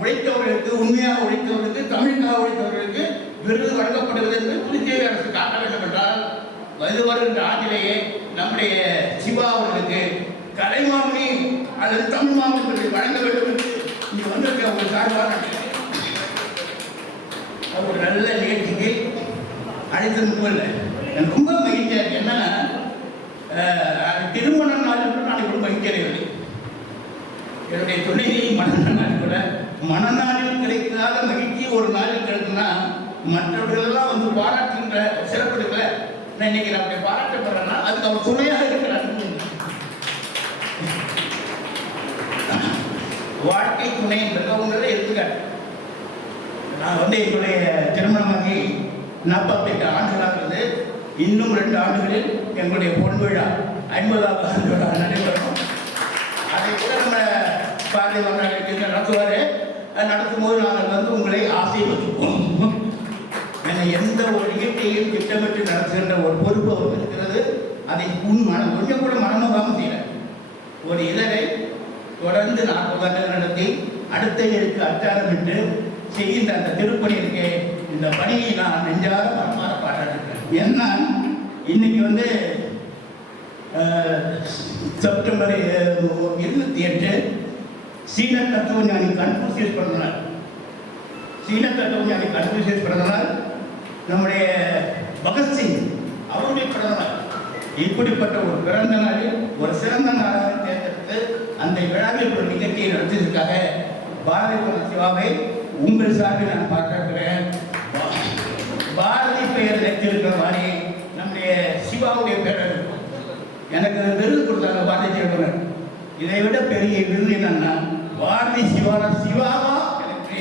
உழைத்தவர்களுக்கு, உண்மையாக உழைத்தவர்களுக்கு, தமிழுக்காக உழைத்தவர்களுக்கு விருது வழங்கப்படுவது என்று புதுச்சேரி அரசு காட்ட வேண்டும் என்றால் வருகின்ற ஆண்டிலேயே நம்முடைய சிவா அவர்களுக்கு கலைமாமணி அல்லது தமிழ் மாமணி விருது வழங்க வேண்டும் என்று இங்கே வந்திருக்க ஒரு சார்பாக ஒரு நல்ல நிகழ்ச்சிக்கு அழைத்து முன்வரல. எனக்கு ரொம்ப மகிழ்ச்சியாக இருக்கு. என்னன்னா திருமண நாள் என்று நான் இப்படி மகிழ்ச்சியடையவில்லை. என்னுடைய தொழிலை மனநாள் கூட மனநாளில் கிடைக்காத மகிழ்ச்சி ஒரு நாளில் கிடைக்குன்னா மற்றவர்களெல்லாம் வந்து பாராட்டுகின்ற சிறப்புகளை நான் இன்னைக்கு நம்முடைய பாராட்டப்படுறேன்னா அதுக்கு அவர் துணையாக இருக்கிறார். வாழ்க்கை துணை என்பதை எடுத்துக்காட்டு. நான் வந்து என்னுடைய திருமணமாகி 48 ஆண்டுகளாக இருந்து இன்னும் 2 ஆண்டுகளில் எங்களுடைய பொன் விழா 50வது ஆண்டு விழா நடைபெறும். அதை கூட நம்ம பாரதி மன்றாடி நடத்துவார். நடத்தும் போது நாங்கள் வந்து உங்களை ஆசீர்வதிப்போம். எந்த ஒரு நிகழ்ச்சியையும் திட்டமிட்டு நடத்துகின்ற ஒரு பொறுப்பு அவர் இருக்கிறது. அதை கொஞ்சம் கூட மனநோகாமல் செய்யல. ஒரு இதழை தொடர்ந்து 40 ஆண்டுகள் நடத்தி அடுத்த இதற்கு அச்சாரமிட்டு செய்கின்ற அந்த திருப்பணி இருக்கே, இந்த பணியை நான் நெஞ்சார மனமாற பாடுறேன். ஏன்னா இன்னைக்கு வந்து செப்டம்பர் 28 சீன தத்துவஞானி கன்ஃபூசியஸ் பிறந்தநாள். சீன தத்துவஞானி கன்ஃபூசியஸ் பிறந்தநாள், நம்முடைய பகத்சிங் அவருடைய பிறந்தநாள். இப்படிப்பட்ட ஒரு பிறந்த நாளில் ஒரு சிறந்த நாளாக தேர்ந்தெடுத்து அந்த விழாவில் ஒரு நிகழ்ச்சியை நடத்தியதற்காக பாரதி சிவாவை உங்கள் சார்பில் நான் பார்க்கிறேன். பாரதி பெயர் வைத்திருக்கிற மாதிரி நம்முடைய சிவாவுடைய பெயர் எனக்கு விருது கொடுத்தாங்க பாரதி சிவகுமார். இதை விட பெரிய விருது என்னன்னா பாரதி சிவானா சிவாவா எனக்கு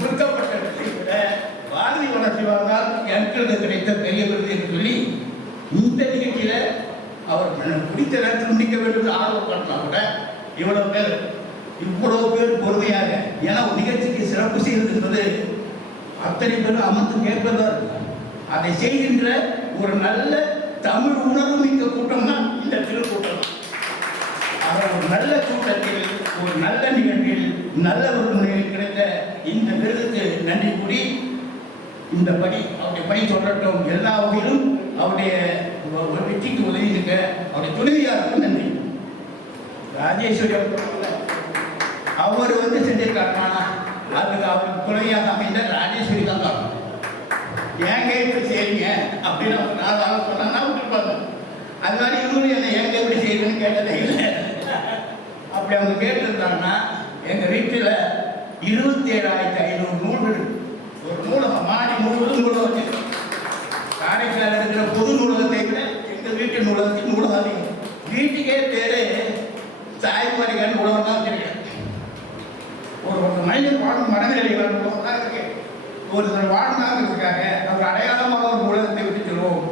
கொடுக்கப்பட்ட விருதை விட பாரதி வள சிவாதான் எனக்கு கிடைத்த பெரிய விருது என்று சொல்லி இந்த நிகழ்ச்சியில அவர் பிடித்த நேரத்தில் முடிக்க வேண்டும் ஆர்வப்படலாம் கூட இவ்வளவு பேர் பொறுமையாக, ஏன்னா ஒரு நிகழ்ச்சிக்கு சிறப்பு செய்வது என்பது அத்தனை பேரும் அமர்ந்து கேட்பதா இருக்கு. அதை செய்கின்ற ஒரு நல்ல தமிழ் உணர்வு மிக்க கூட்டம் தான் இந்த திருக்கூட்டம். அவர் ஒரு நல்ல கூட்டத்தில், ஒரு நல்ல நிகழ்வில், நல்ல ஒரு முறையில் கிடைத்த இந்த விருதுக்கு நன்றி கூறி இந்த பணி அவருடைய பணி தொடரட்டும். எல்லா வகையிலும் அவருடைய வெற்றிக்கு உதவி இருக்க அவருடைய துணைவியாருக்கும் நன்றி. ராஜேஸ்வரி அவர் வந்து செஞ்சிருக்காருனா அதுக்கு அவருக்கு துணையாக அமைந்த ராஜேஸ்வரி தான் காரணம். ஏங்க இப்படி செய்யுங்க அப்படின்னு நான் சொன்னா விட்டுருப்பாங்க. அது மாதிரி இவரு என்னை ஏங்க இப்படி செய்யுங்கன்னு கேட்டதே இல்லை. அப்படி அவங்க கேட்டிருந்தாங்கன்னா எங்கள் வீட்டில் 27,500 நூல்கள், ஒரு நூலகம் மாடி முழுவதும் நூலகம். காரைக்கால் இருக்கிற பொது நூலகத்தை விட எங்கள் வீட்டு நூலகத்துக்கு நூலகம் வீட்டுக்கே பேரு சாய்மாரிகள் நூலகம் தான் வச்சிருக்கேன். ஒரு மனிதன் வாழும் மனநிலை நூலகம் தான் இருக்கு. ஒருத்தர் வாழ்ந்தாங்கிறதுக்காக அவர் அடையாளமாக ஒரு நூலகத்தை விட்டு சொல்லுவோம்.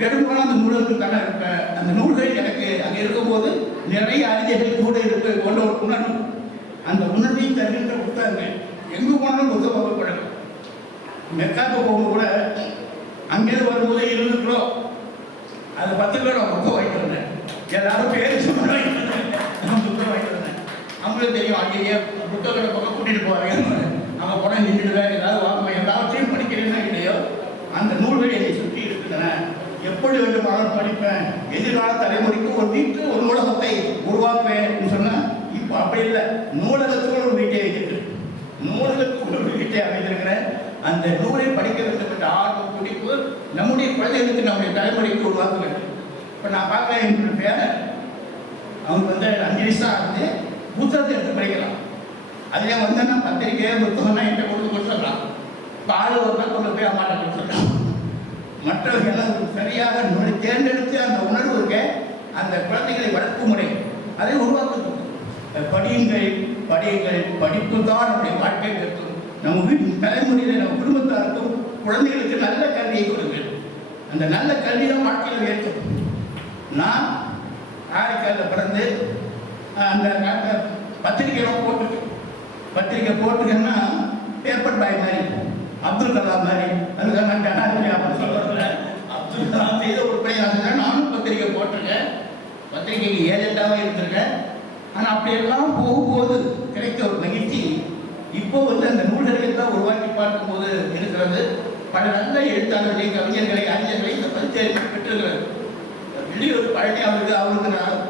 பெரும்பாலும் அந்த நூலகத்துக்கான இருப்பேன். அந்த நூல்கள் எனக்கு அங்கே இருக்கும்போது நிறைய அறிஞர்கள் கூட இருப்பது கொண்ட ஒரு உணர்வு. அந்த உணர்வையும் தருகின்ற புத்தகங்கள் எங்கு போனாலும் புத்தகம் வகுப்படும். மெக்காக்கு போகும்போது கூட அங்கேருந்து வரும்போது 20 கிலோ அது 10 கிலோ நான் புத்தகம் வாங்கிட்டு வந்தேன். எல்லாரும் பேர் சொன்ன புத்தகம் வாங்கிட்டு வந்தேன். உங்களுக்கு தெரியும், அங்கேயே புத்தகங்களை பக்கம் கூட்டிகிட்டு போவாங்க. அங்கே போனால் நின்றுடுவேன், ஏதாவது வாங்க, எல்லாவற்றையும் படிக்கிறேன்னா இல்லையோ அந்த நூல்கள் என்னை சுற்றி இருக்கின்றன. எப்படி வேண்டுமானாலும் படிப்பேன். எதிர்கால தலைமுறைக்கு ஒரு வீட்டு ஒரு நூலகத்தை உருவாக்குவேன் சொன்னால் இப்போ அப்படி இல்லை. நூலகத்துக்கு ஒரு வீட்டை வைக்கிறது, நூலகத்துக்கு ஒரு வீட்டை அமைந்திருக்கிறேன். அந்த நூலை படிக்க வேண்டும் என்ற ஆர்வம் துடிப்பு நம்முடைய குழந்தைகளுக்கு நம்முடைய தலைமுறைக்கு உருவாக்க வேண்டும். இப்போ நான் பார்க்குறேன், என்னுடைய பேரன் அவங்க 5 வயசாக இருந்து புத்தகத்தை எடுத்து படிக்கலாம். அதிலே வந்தேன்னா பத்திரிக்கை புத்தகம்னா என்கிட்ட கொடுத்து சொல்லலாம். பால் ஒரு நாள் கொண்டு போய் அம்மாட்ட கொடுத்துடலாம். மற்றவர்கள் சரியாக தேர்ந்தெடுத்து அந்த உணர்வு இருக்க அந்த குழந்தைகளை வளர்க்கும் முறை அதை உருவாக்க படியுங்கள் படியுங்கள். படிப்பு தான் நம்முடைய வாழ்க்கை இருக்கும். நம்ம வீட்டு தலைமுறையில் நம்ம குடும்பத்தாருக்கும் குழந்தைகளுக்கு நல்ல கல்வியை கொடுங்கள். அந்த நல்ல கல்வி தான் வாழ்க்கையில் ஏற்கும். நான் காரைக்காலில் பிறந்து அந்த பத்திரிக்கையெல்லாம் பத்திரிக்கை போட்டுக்கன்னா பேப்பர் பாய் மாதிரி, அப்துல் கலாம் மாதிரி, அதுக்காக நான் ஜனாதிபதி அப்படின்னு சொல்கிறேன். அப்துல் கலாம் செய்த ஒரு பணியாளர் நானும் பத்திரிக்கை போட்டிருக்கேன், பத்திரிகைக்கு ஏஜெண்டாகவும் இருந்திருக்கேன். ஆனால் அப்படியெல்லாம் போகும்போது கிடைத்த ஒரு மகிழ்ச்சி இப்போ அந்த நூல்களை தான் உருவாக்கி பார்க்கும்போது இருக்கிறது. பல நல்ல எழுத்தாளர்களை, கவிஞர்களை, அறிஞர்களை இந்த பரிச்சயம் பெற்றுகிறது. வெளியூர் பழனி அவருக்கு நான்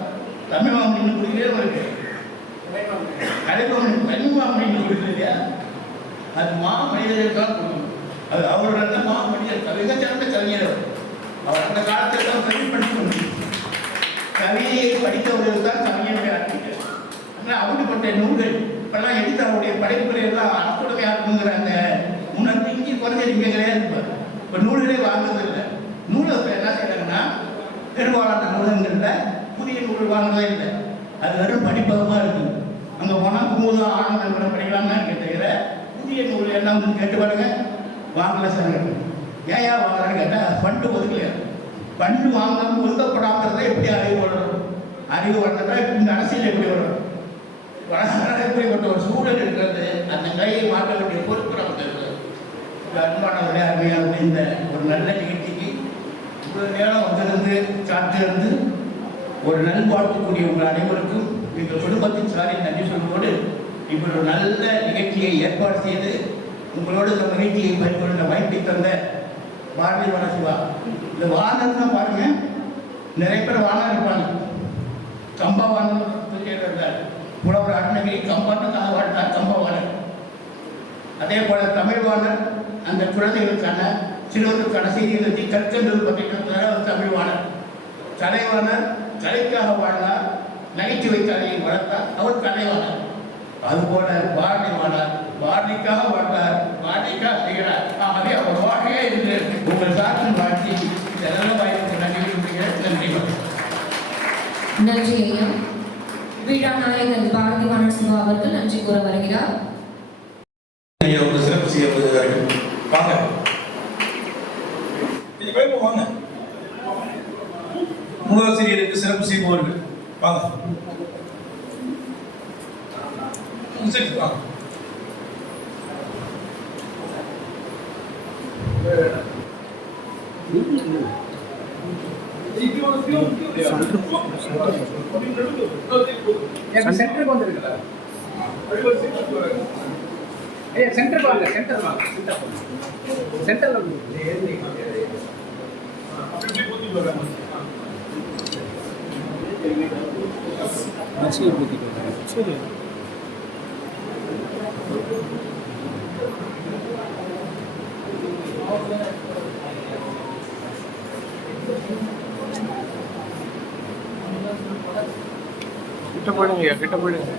தமிழ்மாமணி கொடுக்கிறேன், அவருக்கு கலைமாமணி கொடுக்குறது இல்லையா, அது மனிதர்கள் தான் கொடுக்கணும். அது அவரோட நல்ல மனிதர், கவிதை சிறந்த கவிஞர். அவர் அந்த காலத்தில் தான் கவி படிக்கணும். கவிதையை படித்தவர்கள் தான் கவிஞர்கள் ஆரம்பிக்கிறார். ஆனால் அப்படிப்பட்ட நூல்கள் இப்பெல்லாம் எடுத்து அவருடைய படைப்புரையெல்லாம் அனுப்புடைமையாக இருக்குங்கிற அந்த உணர்வு இங்கே குறைஞ்சிருக்கே இருப்பார். இப்போ நூல்களே வாங்குறது இல்லை. நூலகத்தில் என்ன செய்யறாங்கன்னா பெரும்பாலான நூலகங்களில் புதிய நூல் வாங்குறதே இல்லை. அது வெறும் படிப்பகமாக இருக்குது. அங்கே போனால் குமுதம் ஆனந்தம் கூட படிக்கலாம்னா தவிர புதிய நூல் என்ன வந்து கேட்டு பாருங்க, வாங்கல சார். ஏன் வாங்கலான்னு கேட்டால் ஃபண்டு ஒதுக்கலையா. ஃபண்டு வாங்காமல் ஒதுக்கப்படாமல் எப்படி அறிவு வளரும்? அறிவு வளர்ந்தா இந்த அரசியல் எப்படி வரும்? இப்படிப்பட்ட ஒரு சூழல் இருக்கிறது. அந்த கையை மாற்ற வேண்டிய பொறுப்பு நமக்கு இருக்கிறது. அன்பானவர்களே, அருமையான இந்த ஒரு நல்ல நிகழ்ச்சிக்கு இவ்வளவு நேரம் வந்திருந்து காத்திருந்து ஒரு நல்வாழ்த்துக்கூடிய உங்கள் அனைவருக்கும் எங்கள் குடும்பத்தின் சாரில் நன்றி சொல்லும்போது இப்படி ஒரு நல்ல நிகழ்ச்சியை ஏற்பாடு செய்து உங்களோடு இந்த நிகழ்ச்சியை பயன்படுத்த வாய்ப்பை தந்த பாரதி வனசிவா. இந்த வானர்னா பாருங்க, நிறைய பேர் வானர் இருப்பாங்க. கம்பா வானர் இருந்தார், புலவர் அருணகிரி கம்பான்னு வாழ்ந்தார், கம்பா வானர். அதே போல தமிழ் வானர் அந்த குழந்தைகளுக்கான சிறுவர்களுக்கான செய்திகளை கற்கண்டு பார்த்தீங்கன்னா தமிழ் வானர். கலைவாணர் கலைக்காக வாழ்ந்தார், நகைச்சுவை கலையை வளர்த்தார், அவர் கலைவாணர். அதுபோல பாரதிவாணர் பாரதிக்காக வாழ்ந்தார், பாரதிக்காக செய்கிறார். ஆகவே அவர் வாழ்க்கையே இருந்து உங்கள் சார்பில் வாழ்த்தி நல்ல வாய்ப்பு நன்றி. நன்றி ஐயா. விழா நாயகர் பாரதி வனசிவா அவர்கள் நன்றி கூற வருகிறார். ஐயா ஒரு சிறப்பு செய்ய வருகிறார்கள். வாங்க வாங்க. நூலாசிரியருக்கு சிறப்பு செய்பவர்கள் வாங்க. சரி வாங்க. சென்டருக்கு வந்துருக்கல, சென்டர் வாங்க, சென்டர் வாங்க, சென்டர்ல கிட்ட போயிடுங்க, கிட்ட போயிடுங்க.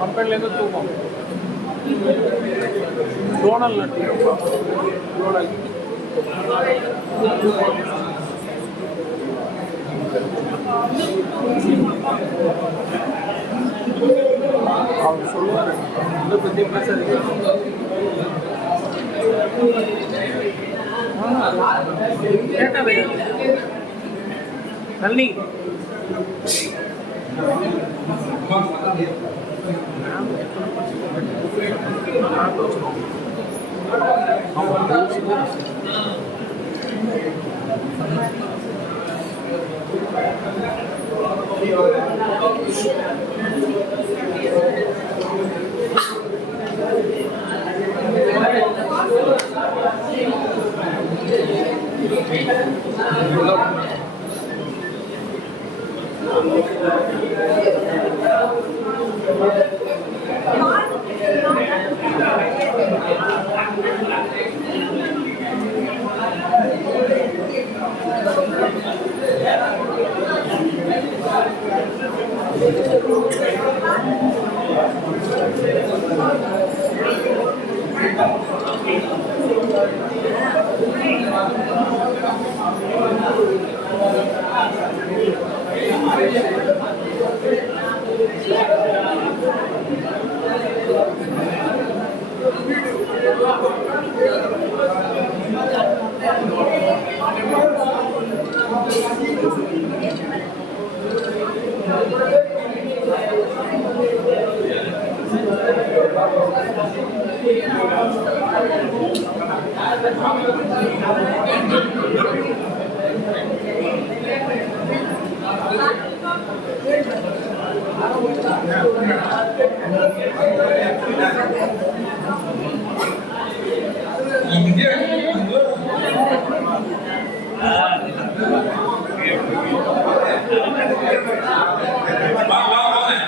కంపెనీలో తూపం డోనల్ నట్టి డోనల్ அவர் சொல்லுவார் இதை பற்றி பேசாதீங்க. நளினி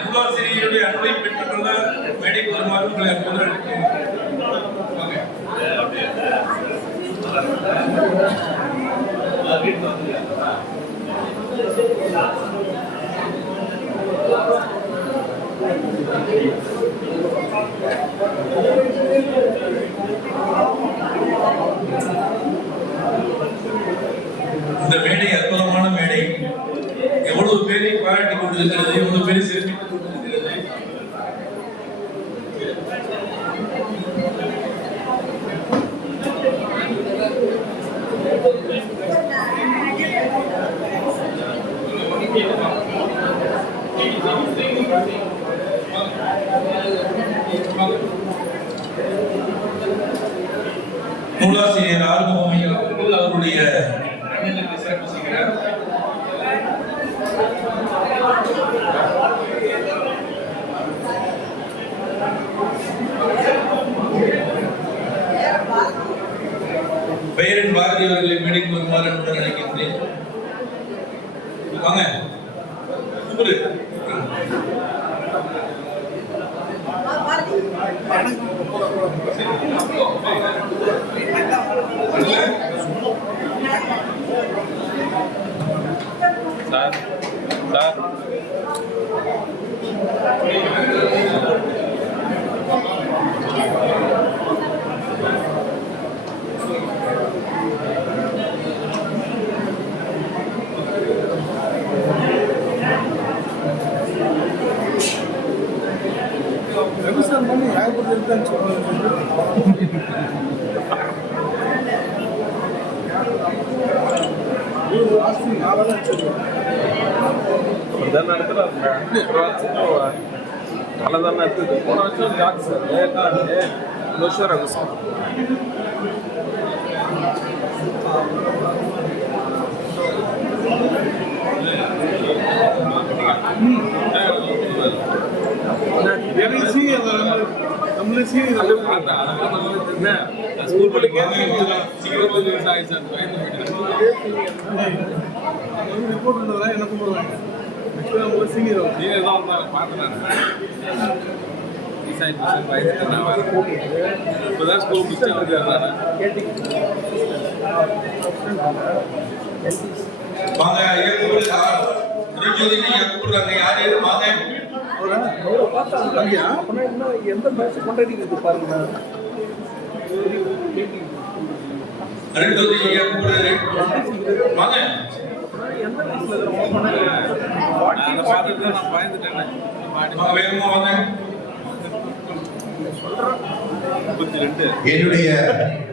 உள்ளாசிரியருடைய அன்பை பெற்றுக்கொள்ள மேடைக்கு வருமாறு உங்களை அன்புடன் அழைக்கிறேன். இந்த மேடை அற்புதமான மேடை. எவ்வளவு பேரை பாராட்டி கொண்டிருக்கிறது, எவ்வளவு பேரை சிறப்பித்துக் கொண்டிருக்கிறது. நூலாசிரியர் ஆறுமுகம் அவர்கள் அவருடைய சிறப்பு செய்கிறார். பெயரின் பாரதி அவர்களை மேடைக்கு வருமாறு அன்புடன் நினைக்கின்றேன். வாங்க கூப்பிடு. சார் சார் ரெகுஸ்தான் பண்ணி யாருக்கு இருக்குன்னு சொல்லுவாங்க. நல்லதான் நடத்துது. போன வருஷம் ஜாக் சார் இந்த வருஷம் ரகு சார். நம்மளே சீனியர் ஸ்கூல் படிக்க ரிப்போர்ட் இருந்ததெல்லாம் என்ன கூப்பிடுவாங்க. நம்மள சீனியர் நீங்கள் தான் வந்தாங்க பார்க்குறேன். இப்போதான் ஸ்கூல் முடிச்சு வந்துருக்காங்க. வாங்க ஐயா கூப்பிடுறாங்க. யாரு வாங்க. எந்த மேட்ச் கொண்டாடிக்கிறது பாருங்க. அடுத்தது ஐயா கூப்பிடுறாரு. வாங்க. அந்த பாட்டு நான் பயந்துட்டேன். வாங்க, வேகமா வாங்க. 32. என்னுடைய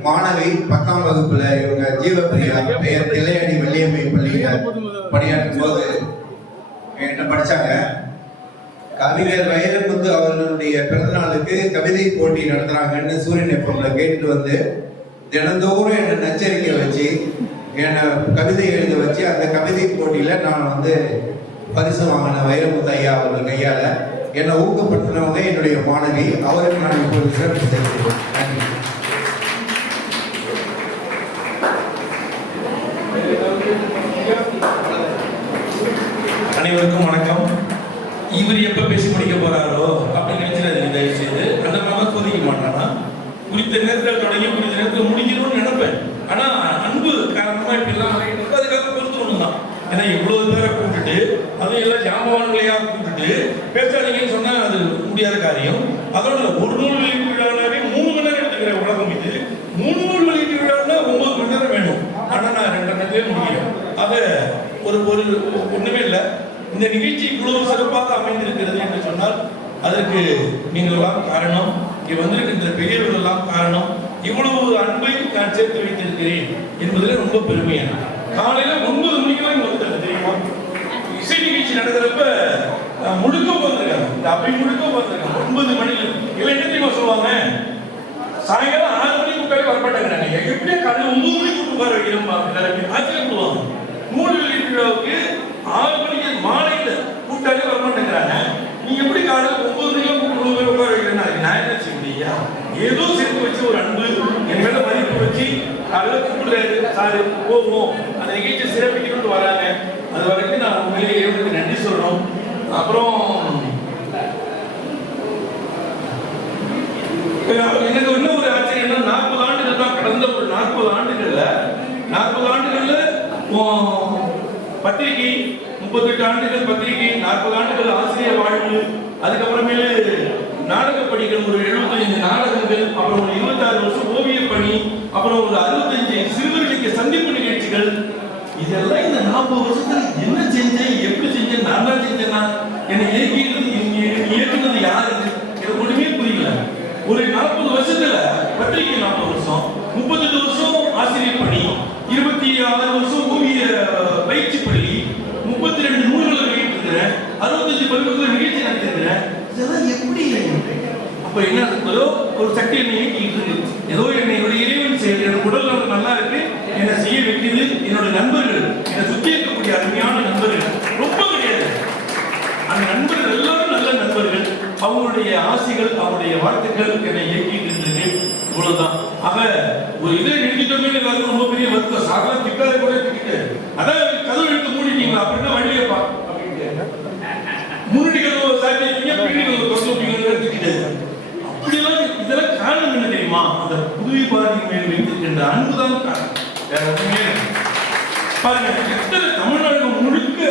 மாணவி 10ஆம் வகுப்புல இவங்க ஜீவப்பிரியா பெயர் தில்லையடி வெள்ளியம்மை பள்ளியில பணியாற்றும் போது என்கிட்ட படிச்சாங்க. கவிஞர் வைரமுத்து அவர்களுடைய பிறந்தநாளுக்கு கவிதை போட்டி நடத்துறாங்கன்னு சூரியன் எஃப்எம்ல கேட்டுட்டு வந்து தினந்தோறும் என்னை நச்சரிக்கை வச்சு என்னை கவிதை எழுத வச்சு அந்த கவிதை போட்டியில நான் வந்து பரிசு வாங்கின வைரமுத்து ஐயா அவர்கள் கையால என்னை ஊக்கப்படுத்தினவங்க என்னுடைய மாணவி. அவருக்கு நான் இப்போது சிறப்பு செலுத்துகிறேன். நன்றி. அனைவருக்கும் வணக்கம். இவர் எப்ப பேசி முடிக்க போறாரோ அப்படின்னு நினைச்சிடாதீங்க தயவு செய்து. அந்த மாதிரி சோதிக்க மாட்டானா, குறித்த நேரத்தில் தொடங்கி குறித்த நேரத்தில் முடிக்கணும்னு நினைப்பேன். ஆனா அன்பு காரணமா இப்படிலாம் அதுக்காக பொறுத்துணும் தான். ஏன்னா இவ்வளவு பேரை கூப்பிட்டுட்டு அதுவும் எல்லாம் ஜாம்பவான்களையா கூப்பிட்டுட்டு பேசாதீங்கன்னு சொன்னா அது முடியாத காரியம். அதோட ஒரு நூல் வெளியீட்டு விழாவே 3 மணி நேரம் எடுத்துக்கிற உலகம் இது. 3 நூல் வெளியீட்டு விழான்னா 9 மணி நேரம் வேணும். ஆனா நான் 2 மணி நேரத்திலே முடியும். அதை ஒரு ஒண்ணுமே இல்லை. இந்த நிகழ்ச்சி இவ்வளவு சிறப்பாக அமைந்திருக்கிறது என்று சொன்னால் அதற்கு நீங்கள்லாம் காரணம், இங்கே வந்திருக்கின்ற பெரியவர்கள் எல்லாம் காரணம். இவ்வளவு அன்பை நான் சேர்த்து வைத்திருக்கிறேன் என்பதில் ரொம்ப பெருமையான. காலையில 9 மணிக்கெல்லாம் இங்க வந்துட்டாங்க தெரியுமா? இசை நிகழ்ச்சி நடக்கிறப்ப முழுக்க போந்திருக்காங்க. அப்படி முழுக்க போந்திருக்காங்க 9 மணிக்கு. இல்லை என்ன தெரியுமா சொல்லுவாங்க, சாயங்காலம் 6 மணிக்கு உட்காந்து வரமாட்டாங்க. நாங்க எப்படியே காலையில் 9 மணிக்கு உட்கார வைக்கிறோம். எல்லாருமே ஆச்சரியப்படுவாங்க. 3 வெளியீட்டு விழாவுக்கு 6 மணிக்கு மாலையில கூட்டாளி வரமாட்டேங்கிறாங்க. நீங்க எப்படி காலையில் 9 மணிக்கு கூப்பிட்டு உட்கார வைக்கிறேன்னா நான் என்ன செய்ய முடியா? ஏதோ சேர்த்து வச்சு ஒரு அன்பு என் மேல மதிப்பு வச்சு காலையில் கூப்பிடுறாரு சாரு போவோம் அந்த நிகழ்ச்சி சிறப்பிக்கணும்னு வராங்க. அது வரைக்கும் நான் உண்மையிலே இறைவனுக்கு நன்றி சொல்றோம். அப்புறம் எனக்கு இன்னும் ஒரு ஆச்சரியம்னா 40 ஆண்டுகள் தான் கடந்த ஒரு 40 ஆண்டுகள்ல பத்திரிகை 38 ஆண்டுகள் பத்திரிகை, 40 ஆண்டுகள் ஆசிரியர் வாழ்வு, அதுக்கப்புறமேலு நாடக பணிகள் ஒரு 75 நாடகங்கள், அப்புறம் ஒரு 26 வருஷம் ஓவிய பணி, அப்புறம் ஒரு 65 சிறுவர்களுக்கு சந்திப்பு நிகழ்ச்சிகள். இதெல்லாம் இந்த 40 வருஷத்துல என்ன செஞ்சேன், எப்படி செஞ்சேன், நான் தான் செஞ்சேன்னா என்னை இயக்குனது யாரு எனக்கு ஒண்ணுமே புரியல. ஒரு 40 வருஷத்துல பத்திரிகை 40 வருஷம், 38 வருஷம் ஆசிரியர் பணி, 26 வருஷம் ஓவிய பயிற்சி பள்ளி, 32 நூல்களை வெளியிட்டிருக்கிறேன், 65 பல்கலைக்கழக நிகழ்ச்சி நடத்திருக்கிறேன். இதெல்லாம் எப்படி? அப்ப என்ன ஏதோ ஒரு சக்தி என்னை இயக்கிட்டு இருக்கு. ஏதோ என்னுடைய இறைவன் செயல், எனக்கு உடல் நல்லா இருக்கு, என்னை செய்ய வைக்கிறது என்னோட நண்பர்கள், என்னை சுற்றி இருக்கக்கூடிய அருமையான நண்பர்கள் ரொம்ப கிடையாது. அந்த நண்பர்கள் எல்லாரும் நல்ல நண்பர்கள். அவங்களுடைய ஆசைகள், அவங்களுடைய வாழ்த்துக்கள் என்னை இயக்கிட்டு இருக்கு. இவ்வளவுதான். ஆக ஒரு இதை நிறுத்திட்டோமே எல்லாருக்கும் ரொம்ப பெரிய வருத்தம். சாகலாம் திட்டாத கூட திட்டு அதான் கதவு எடுத்து மூடிட்டீங்களா அப்படின்னா வழியப்பா முன்னாடி கதவு சாப்பிட்டீங்க பின்னாடி கதவு தொட்டு திட்டு. அப்படியெல்லாம் இதெல்லாம் காரணம் என்ன தெரியுமா? அந்த புதுவை பாரதியின் மேல் வைத்திருக்கின்ற அன்புதான் காரணம். வேற ஒண்ணுமே பாருங்க. எத்தனை தமிழ்நாடு முழுக்க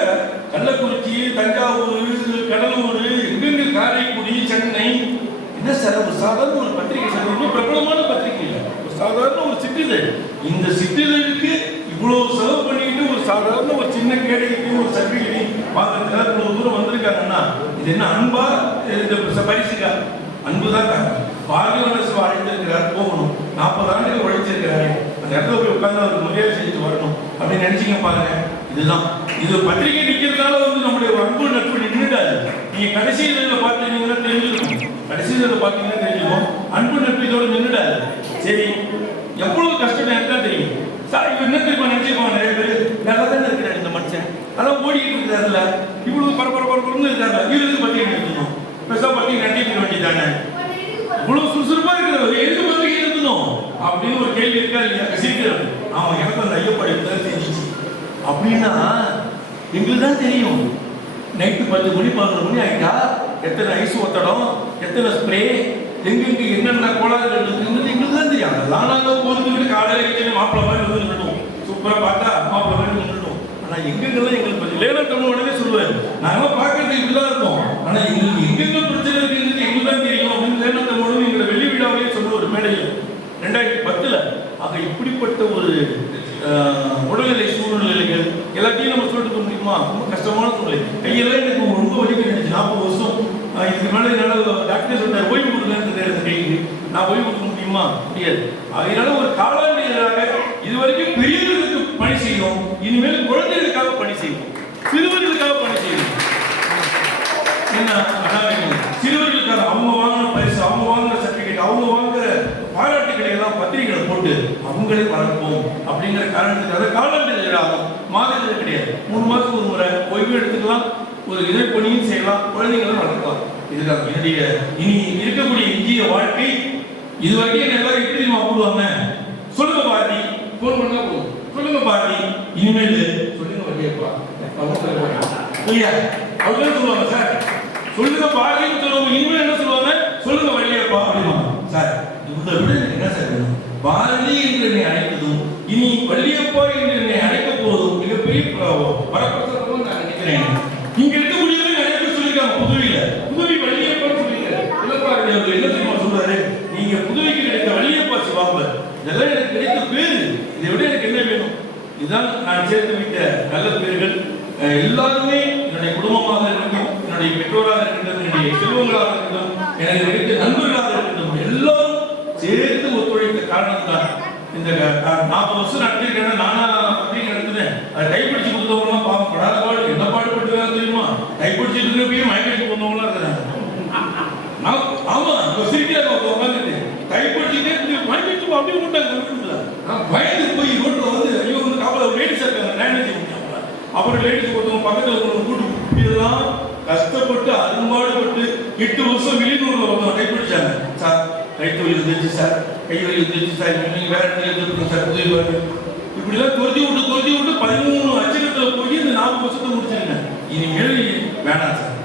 கள்ளக்குறிச்சி, தஞ்சாவூர், கடலூர், எங்கெங்க காரைக்குடி, சென்னை, என்ன சார் ஒரு சாதாரண ஒரு பத்திரிகை சார், ரொம்ப பிரபலமான பத்திரிகை இல்லை, ஒரு சாதாரண ஒரு சிற்றிதழ். இந்த சிற்றிதழுக்கு இவ்வளவு செலவு பண்ணிட்டு ஒரு சாதாரண ஒரு சின்ன கேடைக்கு ஒரு சர்டிபிகேட் பார்க்கறதுக்காக இவ்வளவு தூரம் வந்திருக்காங்கன்னா இது என்ன அன்பா, பரிசுக்கா? அன்புதான் காரணம். பாரதிய அழைத்திருக்கிறார், போகணும். 40 ஆண்டுகள் உழைச்சிருக்கிறாரு, அந்த இடத்துல போய் உட்கார்ந்து அவருக்கு மரியாதை செஞ்சுட்டு வரணும் அப்படின்னு நினைச்சீங்க பாருங்க. இதுதான் இது பத்திரிகை நிற்கிறதுனால நம்முடைய அன்பு நட்பு நின்றுடாது. நீங்க கடைசி இதில் பார்த்தீங்கன்னா தெரிஞ்சிருக்கும், அன்பு நட்பு இதோட நின்றுடாது. சரி, எவ்வளவு கஷ்டம் எனக்கு தெரியும். சார் இவன் என்ன தெரியுமா நினைச்சிருப்பாங்க நிறைய பேர், நல்லா தானே இருக்கிறாரு இந்த மனுஷன், அதான் ஓடிட்டு இருக்கிறாருல, இவ்வளவு பரபரப்பு இருக்காருல, இவருக்கு பத்திரிகை நிறுத்தணும், பெருசா பத்திரிகை நடத்திக்க வேண்டியதானே, இவ்வளவு சுறுசுறுப்பா இருக்கிறவர் எதுக்கு பத்திரிகை நிறுத்தணும் அப்படின்னு ஒரு கேள்வி இருக்கா இல்லையா? சிரிக்கிறாரு. அவன் எனக்கு அந்த ஐயப்பாடு தான் தெரிஞ்சிச்சு அப்படின்னா எங்களுக்கு தான் தெரியும். நைட்டு 10 மணி 11 மணி ஆகிட்டா எத்தனை ஐஸ் ஒத்தடம், எத்தனை ஸ்ப்ரே, எங்கெங்க என்னென்ன கோளாறுகள் இருக்குங்கிறது எங்களுக்கு தான் தெரியும். அதெல்லாம் நாங்கள் போகிறதுக்கு காலையில் மாப்பிள்ளை மாதிரி வந்து நின்றுடும், சூப்பராக பார்த்தா மாப்பிள்ளை மாதிரி நின்றுடும். ஆனால் எங்கெங்கெல்லாம் எங்களுக்கு பற்றி லேனா தமிழ் உடனே சொல்லுவேன், நாங்கள் பார்க்கறதுக்கு இப்படிதான் இருப்போம், ஆனால் எங்களுக்கு எங்கெங்க பிரச்சனை இருக்குங்கிறது எங்களுக்கு தான் தெரியும் அப்படின்னு லேனா தமிழ் எங்களை வெள்ளி விழாவிலேயே சொன்ன ஒரு மேடையில் 2010. ஆக இப்படிப்பட்ட ஒரு உடல்நிலை சூழ்நிலைகள் எல்லாத்தையும் நம்ம சொல்லிட்டு முடியும். தெரியுமா? ரொம்ப கஷ்டமான சூழ்நிலை. கையெல்லாம் எனக்கு ரொம்ப வலிக்க நினைச்சு 40 வருஷம் இதுக்கு மேலே என்னால் டாக்டர் சொன்னார் ஓய்வு கொடுக்கலான்னு இந்த கைக்கு நான் ஓய்வு கொடுக்க முடியுமா? முடியாது. அதனால ஒரு காலாண்டியராக இதுவரைக்கும் பெரியவர்களுக்கு பணி செய்யணும், இனிமேல் குழந்தைகளுக்காக பணி செய்யணும், சிறுவர்களுக்காக பணி செய்யணும். என்ன சிறுவர்களுக்காக அவங்க வாங்கின பரிசு, அவங்க வாங்கின சர்டிபிகேட், அவங்க வாங்குற பாராட்டுகளை எல்லாம் பத்திரிகைகளை போட்டு அவங்களே வளர்ப்போம் அப்படிங்கிற காரணத்துக்காக காலாண்டு ஆகும். மாதத்தில் கிடையாது, 3 மாதத்துக்கு ஒரு முறை ஓய்வு எடுத்துக்கலாம், ஒரு இதை பணியும் செய்யலாம், குழந்தைங்களும் வளர்க்கலாம். இதுதான் என்னுடைய இனி இருக்கக்கூடிய இந்திய வாழ்க்கை. இதுவரைக்கும் என்ன எல்லாரும் எப்படி கூடுவாங்க? சொல்லுங்க பாரதி, போன் பண்ணா போதும், சொல்லுங்க பாரதி, இனிமேல் சொல்லுங்க வழியப்பா இல்லையா? அவங்க சொல்லுவாங்க சார், சொல்லுங்க பாரதின்னு சொல்லுவாங்க. இனிமேல் என்ன சொல்லுவாங்க? சொல்லுங்க வழியப்பா அப்படிமா. சார் இதை விட என்ன சார் வேணும்? பாரதி என்று என்னை அழைத்ததும் இனி வள்ளியப்பா என்று என்னை அழைக்க போவதும் மிகப்பெரிய வரப்பிரசாதம் நான் நினைக்கிறேன். இங்க இருக்கக்கூடியவங்க நிறைய பேர் சொல்லியிருக்காங்க புதுவையில, புதுவை வள்ளியப்பான்னு சொல்லியிருக்காரு. இளப்பாரதி அவர்கள் என்ன தெரியுமா சொல்றாரு? நீங்க புதுவைக்கு கிடைத்த வள்ளியப்பா சிவாங்க, இதெல்லாம் எனக்கு கிடைத்த பேரு, இதை விட எனக்கு என்ன வேணும்? இதுதான் நான் சேர்த்து வைத்த நல்ல பேர்கள். எல்லாருமே என்னுடைய குடும்பமாக இருக்கட்டும், என்னுடைய பெற்றோராக இருக்கட்டும், என்னுடைய செல்வங்களாக இருக்கட்டும், எனக்கு கிடைத்த நண்பர்களாக இருக்கட்டும், எல்லாரும் சேர்த்து ஒத்துழைத்த காரணம் தான் இந்த 40 வருஷம் நடத்திருக்கேன். நானா பத்திரிகை நடத்துனேன், அதை கைப்பிடிச்சு கொடுத்தவங்களாம் பாவம் படாத பாடு என்ன பாடுபட்டுருக்காங்க தெரியுமா? கைப்பிடிச்சிட்டு இருக்கப்பயும் மயக்கடிச்சு போனவங்களாம் இருக்கிறாங்க. ஆமா சிரிக்கிறாங்க உட்காந்துட்டு கைப்பிடிச்சுட்டு மயக்கடிச்சு அப்படியே விட்டாங்க. நான் பயந்து போய் ரோட்ல வந்து ஐயோ வந்து காவல லேடிஸ் இருக்காங்க, நேனேஜ் முடியாம அப்புறம் லேடிஸ் ஒருத்தவங்க பக்கத்தில் கூட்டு இதெல்லாம் கஷ்டப்பட்டு அரும்பாடுபட்டு 8 வருஷம் வெளியூர்ல ஒருத்தவங்க கைப்பிடிச்சாங்க. சார் கைத்தொழில் இருந்துச்சு சார், கைவழி இருந்துச்சு சார், நீங்க வேற இடத்துல சார் உதவி இப்படிலாம் தொருத்தி விட்டு 13 அச்சகத்தில் போய் இந்த 40 வருஷத்தை முடிச்சிருங்க. இனிமேல் வேணாம் சார்,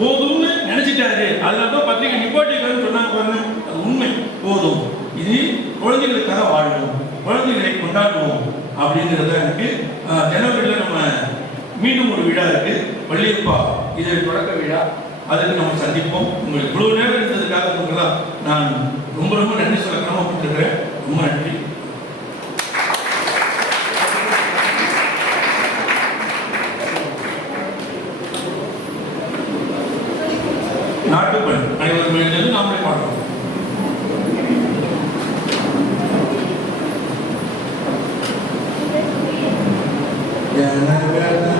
போதும்னு நினைச்சிட்டாரு. அதனால தான் பத்திரிகை நிப்பாட்டிக்கான்னு சொன்னாங்க பாருங்க, அது உண்மை. போதும், இது குழந்தைகளுக்காக வாழணும், குழந்தைகளை கொண்டாடுவோம் அப்படிங்கிறத எனக்கு ஜனவரியில் நம்ம மீண்டும் ஒரு விழா இருக்கு, வள்ளியப்பா இது தொடக்க விழா. அதுக்கு நம்ம சந்திப்போம். உங்களுக்கு இவ்வளவு நேரம் இருந்ததுக்காக உங்களெல்லாம் நான் ரொம்ப ரொம்ப நன்றி சொல்ல கடமைப்பட்டிருக்கிறேன். ரொம்ப நன்றி. நாட்டுப்பணி அனைவரும் எழுந்தது நாமளே பாடுறோம். ஜனகண